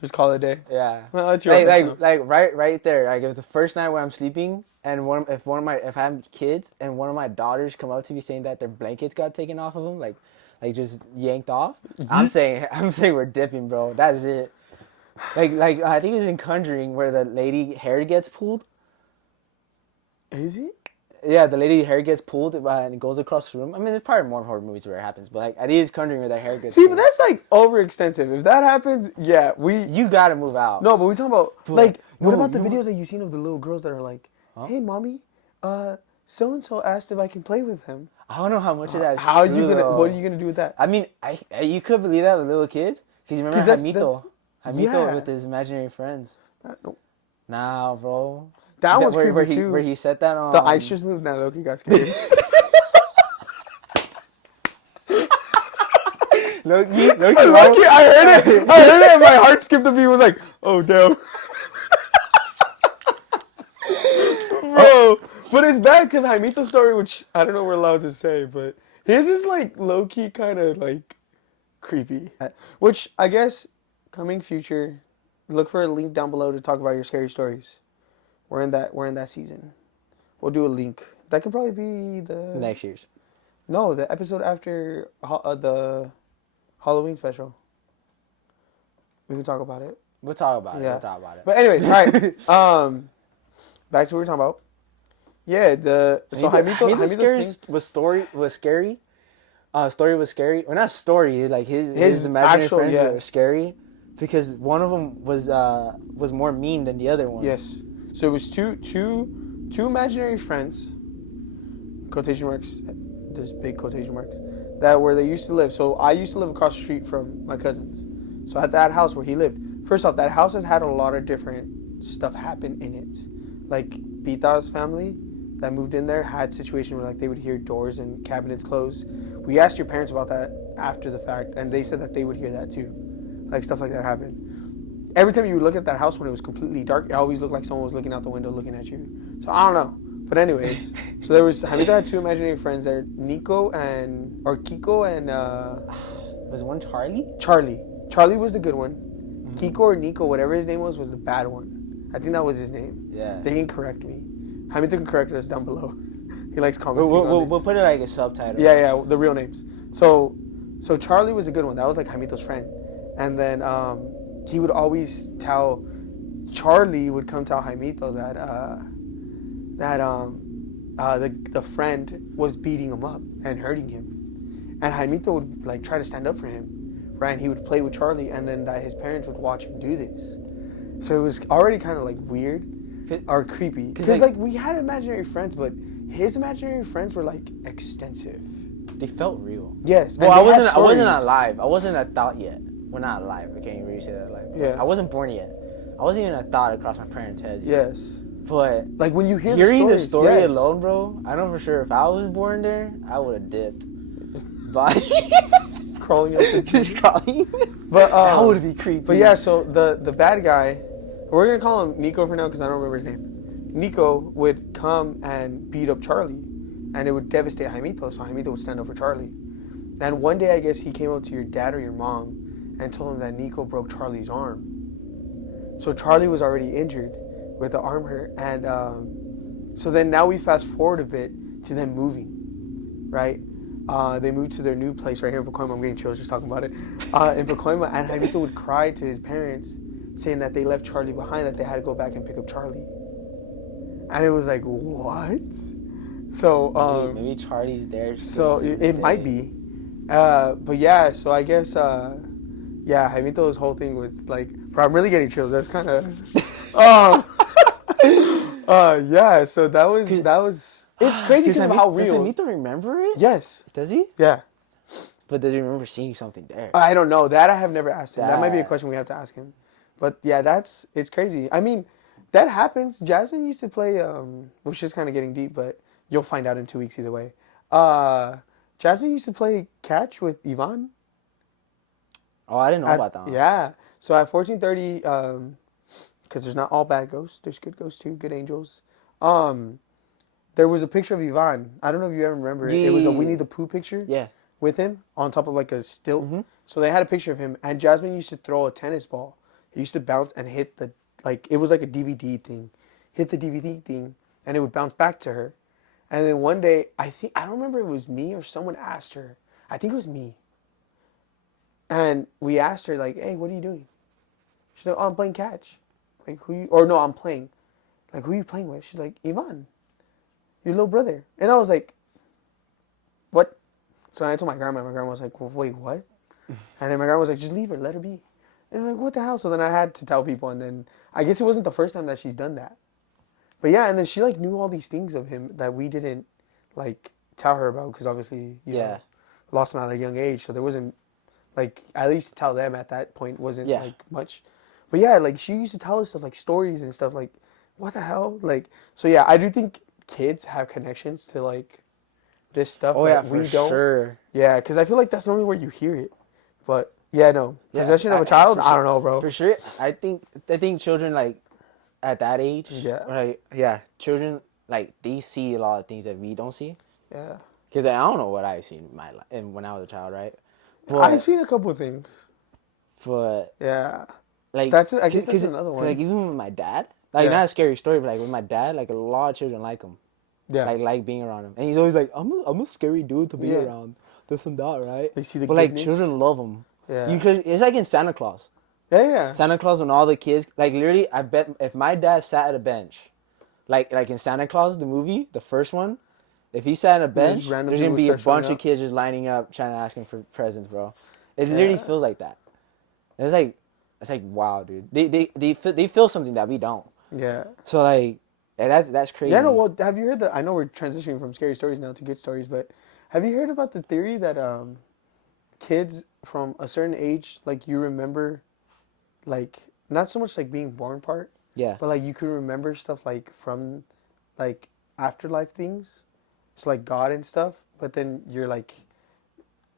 Just call it a day. Yeah. Well, that's your own like right there. Like if the first night where I'm sleeping and if I have kids and one of my daughters come up to me saying that their blankets got taken off of them, like just yanked off, I'm saying we're dipping, bro. That's it. Like I think it's in Conjuring where the lady hair gets pulled. Is it? Yeah, the lady hair gets pulled and it goes across the room. I mean, there's probably more horror movies where it happens, but like I think it's Conjuring where that hair gets See, pulled. but that's like overextensive. If that happens, yeah, You gotta move out. No, but we talking about like what no, about the no. videos that you've seen of the little girls that are like, "Hey, mommy, so and so asked if I can play with him." I don't know how much of that is How are true, you gonna? though. What are you gonna do with that? I mean, you could believe that with little kids. Because you remember 'Cause Hamito yeah. with his imaginary friends. No. Nah, bro. That one's where creepy he, too. Where he said that on... The ice just moved. Now Loki got scared. Loki, Lucky, I heard it. I heard it, and my heart skipped a beat. Was like, oh damn, bro. But it's bad because Jaimito's story, which I don't know we're allowed to say, but his is like low key, kind of like creepy. Which I guess coming future, look for a link down below to talk about your scary stories. We're in that season. We'll do a link. That could probably be the Next year's. No, the episode after the Halloween special. We can talk about it. We'll talk about it. Yeah. We'll talk about it. But anyways, all right. Back to what we were talking about. Yeah, Jaimito's Jaimito's thing. story was scary. Story was scary. Well, not story. Like his His imaginary actual- friends yeah. were scary because one of them was more mean than the other one. Yes. So it was two imaginary friends. Quotation marks. There's big quotation marks. That where they used to live. So I used to live across the street from my cousins. So at that house where he lived. First off, that house has had a lot of different stuff happen in it. Like Pita's family that moved in there had situation where like they would hear doors and cabinets close. We asked your parents about that after the fact, and they said that they would hear that too. Like stuff like that happened. Every time you would look at that house when it was completely dark, it always looked like someone was looking out the window looking at you. So I don't know. But anyways, so there was Jaimito had two imaginary friends there, Kiko and Was one Charlie? Charlie. Charlie was the good one. Kiko or Nico, whatever his name was the bad one. I think that was his name. Yeah. They can correct me. Jaimito can correct us down below. He likes commenting We'll put it like a subtitle. Yeah, the real names. So Charlie was a good one. That was like Jaimito's friend. And then he would always tell, Charlie would come tell Jaimito that the friend was beating him up and hurting him. And Jaimito would like try to stand up for him, right? And he would play with Charlie, and then that his parents would watch him do this. So it was already kind of like weird or creepy. Because like we had imaginary friends, but his imaginary friends were like extensive. They felt real. Yes. Well, I wasn't alive. I wasn't a thought yet. Well, not alive. I can't really say that alive. Yeah. I wasn't born yet. I wasn't even a thought across my parents' heads yet. Yes. But like when you hear hearing the the story yes. alone, bro, I know for sure if I was born there, I would have dipped. But crawling up the just crawling. But that would be creepy. But yeah, so the bad guy, we're gonna call him Nico for now because I don't remember his name. Nico would come and beat up Charlie, and it would devastate Jaimito. So Jaimito would stand up for Charlie. And one day, I guess he came up to your dad or your mom and told him that Nico broke Charlie's arm. So Charlie was already injured with the arm hurt, and so then now we fast forward a bit to them moving, right? They moved to their new place right here in Pacoima. I'm getting chills just talking about it. In Pacoima, and Jaimito would cry to his parents, saying that they left Charlie behind, that they had to go back and pick up Charlie. And it was like, what? So maybe Charlie's there. So it might be, but yeah. So I guess yeah, Jaimito's whole thing with like, bro, I'm really getting chills. That's kind of, yeah. So that was. It's crazy because of how real. Does Jaimito remember it? Yes. Does he? Yeah. But does he remember seeing something there? I don't know. That I have never asked him. That might be a question we have to ask him. But yeah, it's crazy. I mean, that happens. Jasmine used to play, which is kind of getting deep, but you'll find out in 2 weeks either way. Jasmine used to play catch with Ivan. Oh, I didn't know about that one. Yeah. So at 1430, because there's not all bad ghosts, there's good ghosts too, good angels. There was a picture of Ivan. I don't know if you ever remember it. It was a Winnie the Pooh picture. Yeah. With him on top of like a stilt. Mm-hmm. So they had a picture of him, and Jasmine used to throw a tennis ball. It used to bounce and hit it was like a DVD thing. Hit the DVD thing, and it would bounce back to her. And then one day, I don't remember if it was me or someone asked her. I think it was me. And we asked her, like, hey, what are you doing? She's like, oh, I'm playing catch. Like, I'm playing. Like, who are you playing with? She's like, Ivan, your little brother. And I was like, what? So I told my grandma. My grandma was like, well, wait, what? And then my grandma was like, just leave her, let her be. And I'm like, what the hell? So then I had to tell people, and then I guess it wasn't the first time that she's done that. But yeah, and then she like knew all these things of him that we didn't like tell her about because obviously you know, lost him at a young age, so there wasn't like at least to tell them at that point wasn't like much. But yeah, like she used to tell us like stories and stuff like, what the hell? Like so yeah, I do think kids have connections to like this stuff. Oh that yeah, we for don't. sure. Yeah, because I feel like that's normally where you hear it. But yeah, no Yeah, possession of I- a child. for I sure. don't know, bro. For sure, I think children like at that age, Yeah. right? Yeah, children like they see a lot of things that we don't see. Yeah, Because I don't know what I seen in my life and when I was a child, right? I've But seen a couple of things. but Yeah, like I guess that's 'cause another one. like even with my dad, like Yeah. not a scary story, but like with my dad, like a lot of children like him, Yeah, like being around him, and he's always like, I'm a scary dude to be Yeah. around, this and that, right? They see the but like goodness. children love him. Yeah. Because it's like in Santa Claus. yeah. Santa Claus when all the kids like literally, I bet if my dad sat at a bench, like in Santa Claus the movie, the first one, if he sat at a bench, just random there's gonna people be a start showing bunch of up. kids just lining up trying to ask him for presents, bro. It literally Yeah. feels like that. It's like wow, dude. They feel something that we don't. Yeah. So like, and that's crazy. Yeah, no, well, have you heard I know we're transitioning from scary stories now to good stories, but have you heard about the theory that kids from a certain age, like you remember, like, not so much like being born part, Yeah. but like you can remember stuff like from like afterlife things. So like God and stuff, but then you're like,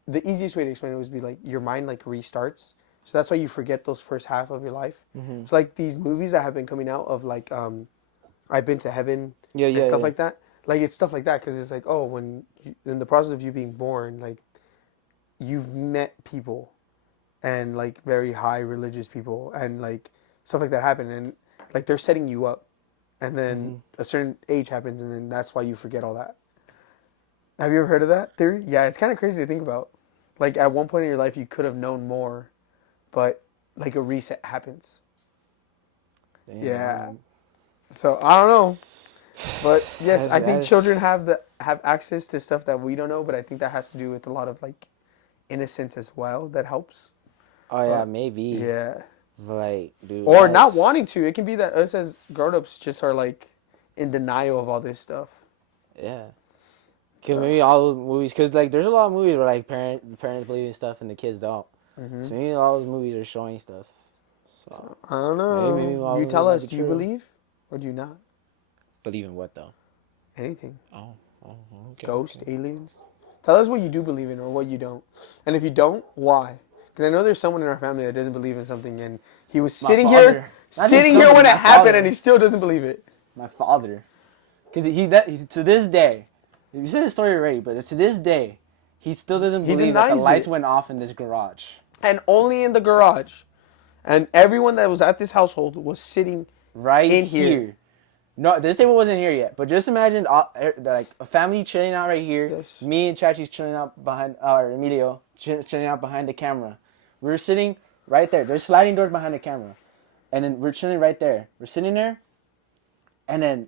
the easiest way to explain it would be like your mind like restarts. So that's why you forget those first half of your life. Mm-hmm. So like these movies that have been coming out of like I've Been to Heaven Yeah, and yeah, stuff yeah. like that. Like it's stuff like that because it's like, oh, when you, in the process of you being born, like you've met people and like very high religious people and like stuff like that happen and like they're setting you up and then a certain age happens and then that's why you forget all that. Have you ever heard of that theory? Yeah, it's kind of crazy to think about. Like at one point in your life you could have known more, but like a reset happens. Damn. Yeah. So I don't know, but yes, I think That's- children have access to stuff that we don't know. But I think that has to do with a lot of like innocence as well. That helps. Oh yeah, maybe. Yeah. But, like, dude. Or not that's- wanting to. It can be that us as grown-ups just are like in denial of all this stuff. Yeah. Cause maybe all those movies, cause like there's a lot of movies where like the parents believe in stuff and the kids don't. Mm-hmm. So maybe all those movies are showing stuff. So I don't know. Maybe all You of tell it might us. be Do you true. believe or do you not? believe in what though? Anything. Oh, okay. Ghosts, aliens. Tell us what you do believe in or what you don't. And if you don't, why? Because I know there's someone in our family that doesn't believe in something, and he was My sitting father. here, Not sitting even here when someone, it my happened, father. and he still doesn't believe it. My father, cause he to this day, you said the story already, but to this day, he still doesn't He believe that the denies lights it. went off in this garage. And only in the garage. And everyone that was at this household was sitting Right in here. here. No, this table wasn't here yet. But just imagine like a family chilling out right here. Yes. Me and Chachi's chilling out behind, or Emilio chilling out behind the camera. We're sitting right there. There's sliding doors behind the camera, and then we're chilling right there. We're sitting there, and then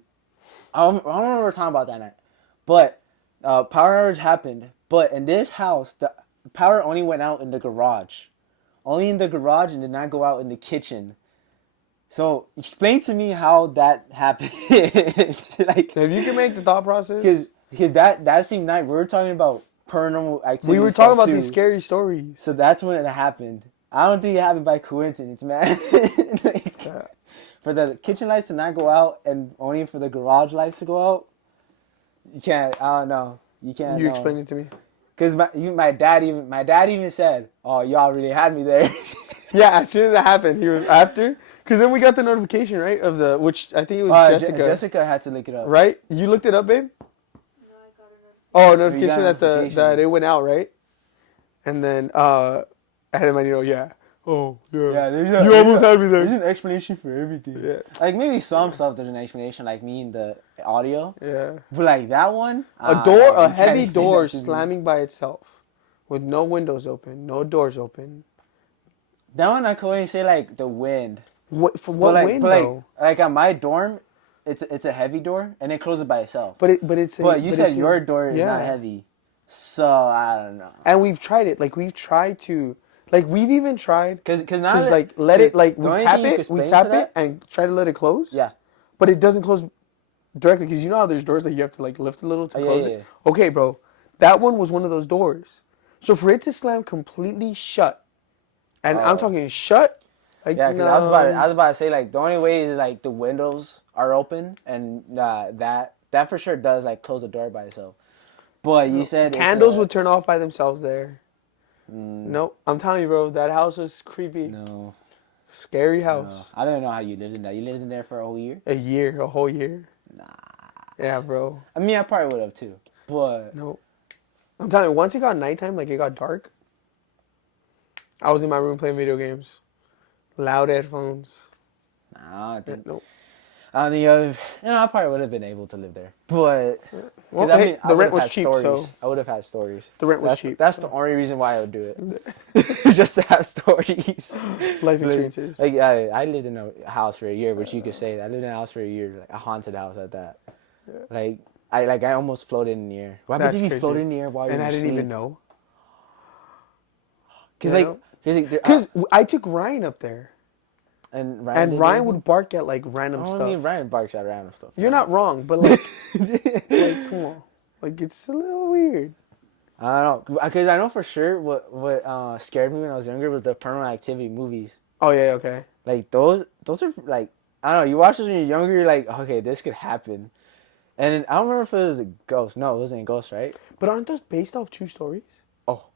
I don't remember what we're talking about that night, but power outage happened. But in this house, the power only went out in the garage, only in the garage, and did not go out in the kitchen. So explain to me how that happened. Like, If you can make the thought process. because that same night we were talking about paranormal activity. We were stuff talking about too. these scary stories. So that's when it happened. I don't think it happened by coincidence, man. Like, Yeah. for the kitchen lights to not go out and only for the garage lights to go out, you can't. I don't know. You can't. You explain it to me. Because my dad even said, "Oh, y'all really had me there." Yeah, as soon as it happened, he was after. Because then we got the notification, right? Of the, which I think it was Jessica. Jessica had to look it up. Right? You looked it up, babe? No, I got it. Oh, notification a that notification. that it went out, right? And then I had him, yeah. Oh, yeah. Yeah, You almost had me There's there. an explanation for everything. Yeah. Like maybe some stuff there's an explanation, like me in the audio. Yeah. But like that one, A heavy door slamming by itself with no windows open, no doors open. That one I could only say like the wind. What for? But What like, window? like at my dorm, it's a heavy door and it closes by itself. But it's. But you said your door is not yeah. heavy, so I don't know. And we've tried it. Like we've tried to. Like we've even tried Cause to now that, like let it like the we only tap thing you could it, we explain tap for it, that- and try to let it close. Yeah. But it doesn't close directly because you know how there's doors that you have to like lift a little to Oh, yeah, close yeah, it. Okay, bro, that one was one of those doors. So for it to slam completely shut, and I'm Oh. talking shut, like Yeah, because I was about to say like the only way is like the windows are open and that for sure does like close the door by itself. But you said it's, candles would turn off by themselves there. Nope. I'm telling you, bro, that house was creepy. No. Scary No. house. I don't even know how you lived in that. You lived in there for a whole year? A whole year. Nah. Yeah, bro. I mean, I probably would have too. But Nope. I'm telling you, once it got nighttime, like it got dark, I was in my room playing video games. Loud headphones. nah, I don't think. Nope. I don't think I probably would have been able to live there. But Well, I hey, mean, I the would rent have was had cheap, stories. so I would have had stories. the rent was That's cheap. That's so. the only reason why I would do it, just to have stories. Life experiences. Like I lived in a house for a year, which you could say I lived in a house for a year, like a haunted house at that. Like I almost floated in the air. What happens That's if you crazy. float in the air while you're And I didn't asleep? even know. Because Because I took Ryan up there, and and Ryan would bark at like random I stuff. mean, Ryan barks at random stuff. You're not wrong, but like, like, come on, like it's a little weird. I don't know, because I know for sure what scared me when I was younger was the Paranormal Activity movies. Oh yeah, okay. Like those are like, I don't know. You watch those when you're younger, you're like, okay, this could happen. And then, I don't remember if it was a ghost. No, it wasn't a ghost, right? But aren't those based off true stories? Oh,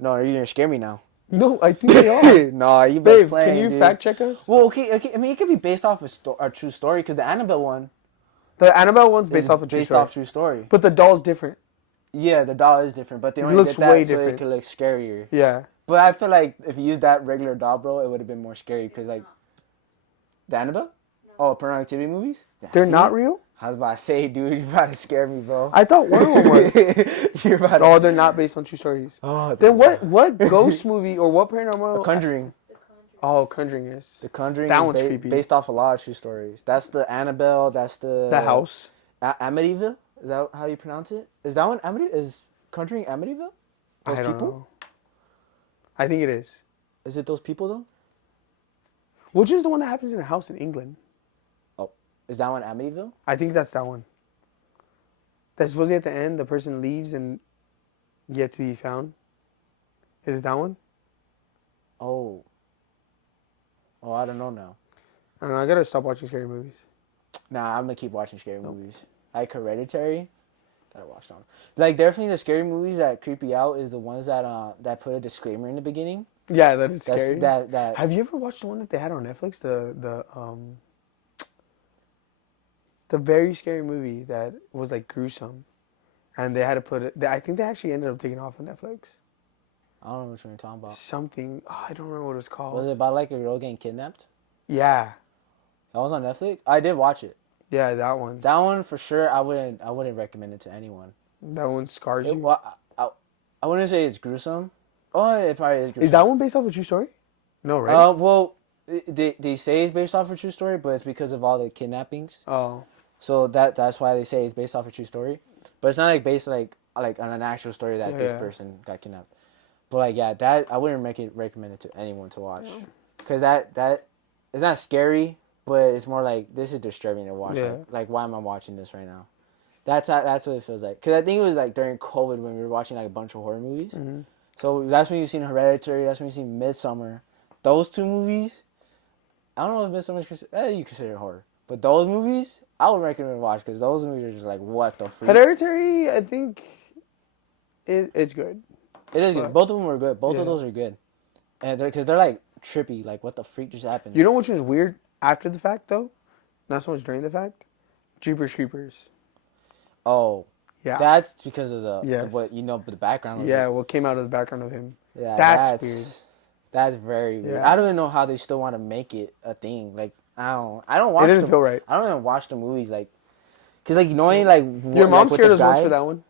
no, you're gonna scare me now. No, I think they are. No, you been Babe, playing, can you dude. fact check us? Well, okay. I mean, it could be based off a true story because the Annabelle one The Annabelle one's based is off a true based story, off true story. but the doll's different. Yeah, the doll is different, but they only looks did that way so different. it could look scarier. Yeah. But I feel like if you use that regular doll, bro, it would have been more scary because like the Annabelle, oh, Paranormal Activity movies, yeah, They're see? not real? I was about to say, dude, you're about to scare me, bro. I thought one of them was. You're about to. Oh, they're not based on true stories. Oh, Then what ghost movie or what paranormal? Conjuring. The Conjuring. Oh, Conjuring is. The Conjuring. That is one's creepy. Based off a lot of true stories. That's the Annabelle. That's the House. Amityville. Is that how you pronounce it? Is that one Amity? Is Conjuring Amityville? Those I don't people? know. I think it is. Is it those people though? Which is the one that happens in a house in England? Oh, is that one Amityville? I think that's that one. That's supposedly at the end, the person leaves and yet to be found. Is it that one? Oh. Oh, I don't know now. I don't know. I gotta stop watching scary movies. Nah, I'm gonna keep watching scary movies. Like Hereditary, gotta watch them. Like definitely the scary movies that creep you out is the ones that put a disclaimer in the beginning. Yeah, that is That's scary. that. Have you ever watched the one that they had on Netflix? The very scary movie that was like gruesome, and they had to put it. I think they actually ended up taking it off of Netflix. I don't know which one you're talking about. Something I don't remember what it was called. Was it about like a girl getting kidnapped? Yeah, That was on Netflix. I did watch it. yeah, that one. That one for sure. I wouldn't recommend it to anyone. That one scars It, you. well, I wouldn't say it's gruesome. Oh, it probably is gruesome. Is that one based off a true story? No, right? Well, they say it's based off a true story, but it's because of all the kidnappings. Oh, So that's why they say it's based off a true story. But it's not like based like on an actual story that this Yeah. person got kidnapped. But like yeah, that I wouldn't recommend it to anyone to watch, because that it's not scary, but it's more like this is disturbing to watch. Yeah. Like why am I watching this right now? That's what it feels like. Because I think it was like during COVID when we were watching like a bunch of horror movies. Mm-hmm. So that's when you've seen Hereditary. That's when you've seen Midsummer. Those two movies, I don't know if Midsummer you consider horror. But those movies, I would recommend watch because those movies are just like, what the freak? Hereditary. I think it's good. It is good. But- Both of them were good. Both Yeah. of those are good. And they're like trippy. Like, what the freak just happened? You know which one's weird after the fact though? Not so much during the fact. Jeepers Creepers. Oh, Yeah. that's because of Yes. what you know, the background. Of Yeah, it. what came out of the background of him. Yeah, That's weird. That's very weird. Yeah. I don't even know how they still want to make it a thing. Like, I don't watch. It doesn't the- feel right. I don't even watch the movies like, cause like knowing like Your mom like, with scared the us once guy- for that one.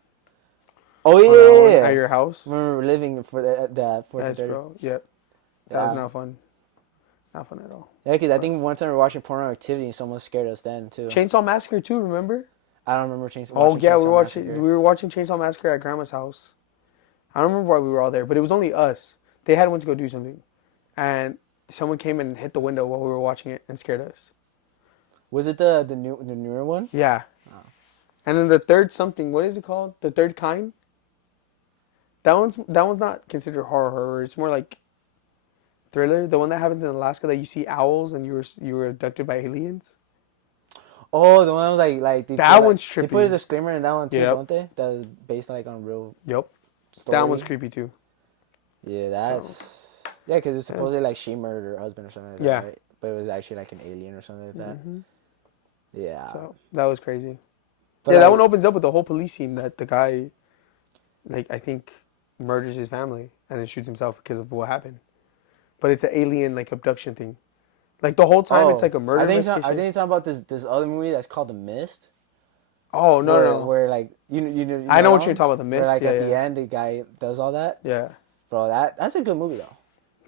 Oh On that one yeah, At your house. When we were living for the Yes, 4:30. bro. Yep. That was Yeah. not fun. Not fun at all. Yeah, because I think one time we were watching Porno Activity and someone scared us then too. Chainsaw Massacre 2, remember? I don't remember Chainsaw. Oh watching yeah, Chainsaw Massacre. we were watching Chainsaw Massacre at grandma's house. I don't remember why we were all there, but it was only us. They had went to go do something, and someone came and hit the window while we were watching it and scared us. Was it the newer one? Yeah. Oh. And then the third something, what is it called? The Third Kind. That one's not considered horror. It's more like thriller. The one that happens in Alaska that you see owls and you were abducted by aliens. Oh, the one was like they That put, one's They put a trippy. disclaimer in that one too, Yep. don't they? That was based like on real Yep. story. That one's creepy too. Yeah, that's yeah, because it's supposedly like she murdered her husband or something like Yeah. that, right? But it was actually like an alien or something like that. Mhm. Yeah. So that was crazy. But Yeah, that like, one opens up with the whole police scene that the guy, like, I think, murders his family and then shoots himself because of what happened. But it's an alien like abduction thing. Like the whole time, it's like a murder I think investigation. I think you're talking about this other movie that's called The Mist. Oh no, where, no, no. Where like I know what that you're one? talking about. The Where Mist. like Yeah, at yeah, the end the guy does all that. yeah. Bro, that's a good movie though.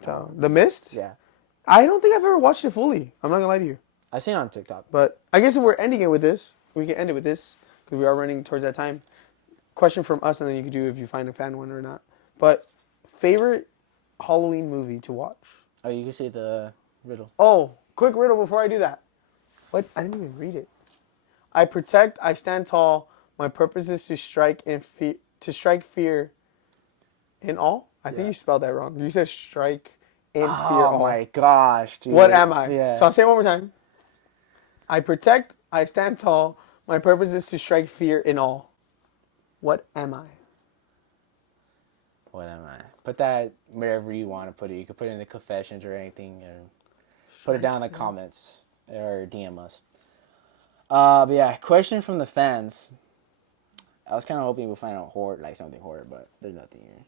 So The Mist. Yeah, I don't think I've ever watched it fully. I'm not gonna lie to you. I seen it on TikTok. But I guess if we're ending it with this, we can end it with this because we are running towards that time. Question from us, and then you can do if you find a fan one or not. But favorite Halloween movie to watch? Oh, you can see the riddle. Oh, quick riddle before I do that. What? I didn't even read it. I protect. I stand tall. My purpose is to strike fear in all. I think Yeah. you spelled that wrong. You said strike in fear Oh all. my gosh, dude. What am I? Yeah. So I'll say it one more time. I protect. I stand tall. My purpose is to strike fear in all. What am I? What am I? Put that wherever you want to put it. You can put it in the confessions or anything, or put it down in the comments or DM us. But yeah, question from the fans. I was kind of hoping we'll find out like something horror, but there's nothing here.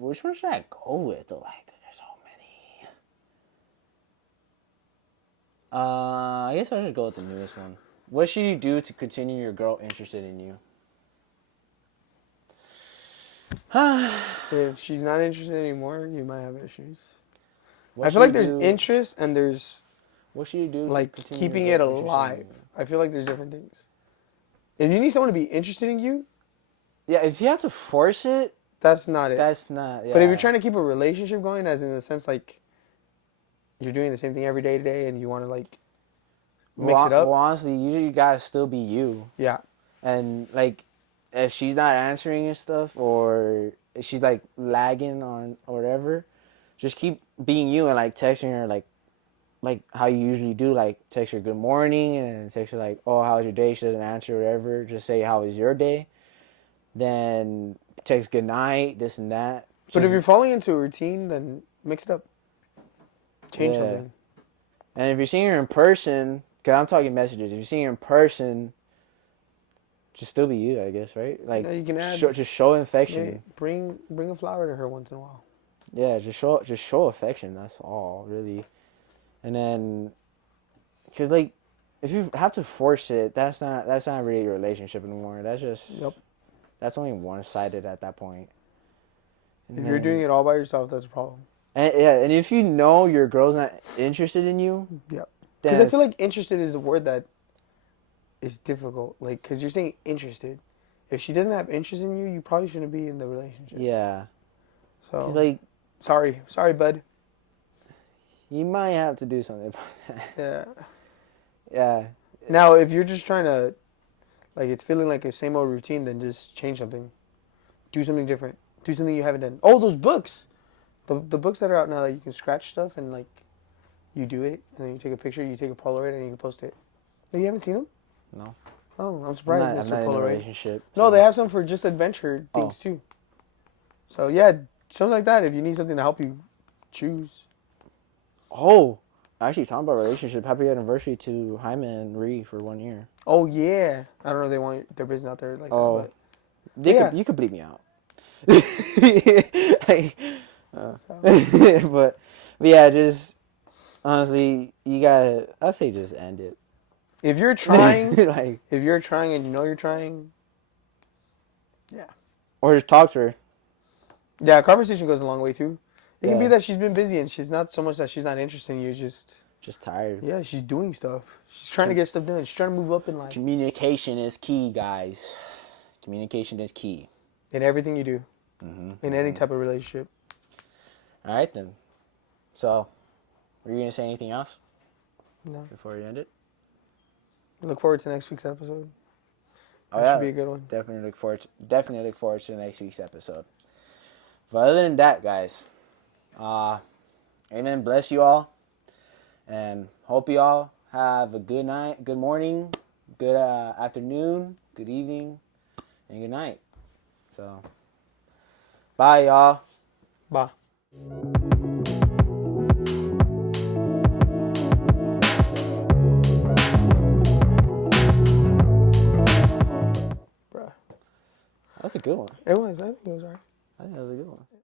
Which one should I go with? Though, like, there's so many. I guess I'll just go with the newest one. What should you do to continue your girl interested in you? If she's not interested anymore, you might have issues. What I feel should like you there's do- interest and there's What should you do? like to continue keeping your it girl interested in alive. you? I feel like there's different things. If you need someone to be interested in you, Yeah, if you have to force it, that's not it. that's not. Yeah. But if you're trying to keep a relationship going, as in the sense like you're doing the same thing every day to day, and you want to like mix it up, Well, honestly, you gotta still be you. yeah, And like, if she's not answering your stuff or if she's like lagging on or whatever, just keep being you and like texting her like how you usually do, like text her good morning and text her like, oh, how's your day? She doesn't answer or whatever. Just say, how was your day? Then text good night, this and that. But if Just- you're falling into a routine, then mix it up. Change Yeah. something. And if you're seeing her in person, because I'm talking messages, if you're seeing her in person, just still be you, I guess, right? Like, Yeah, you can add- just show affection. Maybe bring a flower to her once in a while. Yeah, just show affection. That's all, really. And then, cause like, if you have to force it, that's not really your relationship anymore. That's just that's only one sided at that point. And If you're doing it all by yourself, that's a problem. and if you know your girl's not interested in you, Yeah. then Because I feel like interested is a word that is difficult. Like, because you're saying interested. If she doesn't have interest in you, you probably shouldn't be in the relationship. yeah, So, cause like sorry, bud. you might have to do something about that. Yeah. Yeah, Now, if you're just trying to, like, it's feeling like a same old routine, then just change something. Do something different. Do something you haven't done. Oh, those books. The books that are out now that you can scratch stuff and, like, you do it, and then you take a picture, you take a Polaroid, and you can post it. No, you haven't seen them? no. Oh, I'm I'm surprised, not Mr. in a Polaroid. relationship. No, so- they have some for just adventure things, too. So, yeah, something like that if you need something to help you choose. Oh, actually, talking about relationship. Happy anniversary to Jaime and Ree for 1 year. Oh, yeah. I don't know if they want their business out there like Oh. that, Yeah. You could bleep me out. but yeah, just honestly, you gotta. I say just end it. but if you're trying, like, and you know you're trying, yeah. or just talk to her. Yeah, conversation goes a long way too. It can be Yeah. that she's been busy and she's not so much that she's not interested in you. Just tired. yeah, she's doing stuff. She's trying to get stuff done. She's trying to move up in life. Communication is key, guys. Communication is key. In everything you do, Mm-hmm. in any type of relationship. All right then. So, were you gonna say anything else No. before you end it? Look forward to next week's episode. Oh That yeah, should be a good one. definitely look forward to next week's episode. But other than that, guys, amen. Bless you all, and hope you all have a good night, good morning, good afternoon, good evening, and good night. So, Bye, y'all. Bye. Bruh. That's a good one. It was. I think it was alright. I think that was a good one.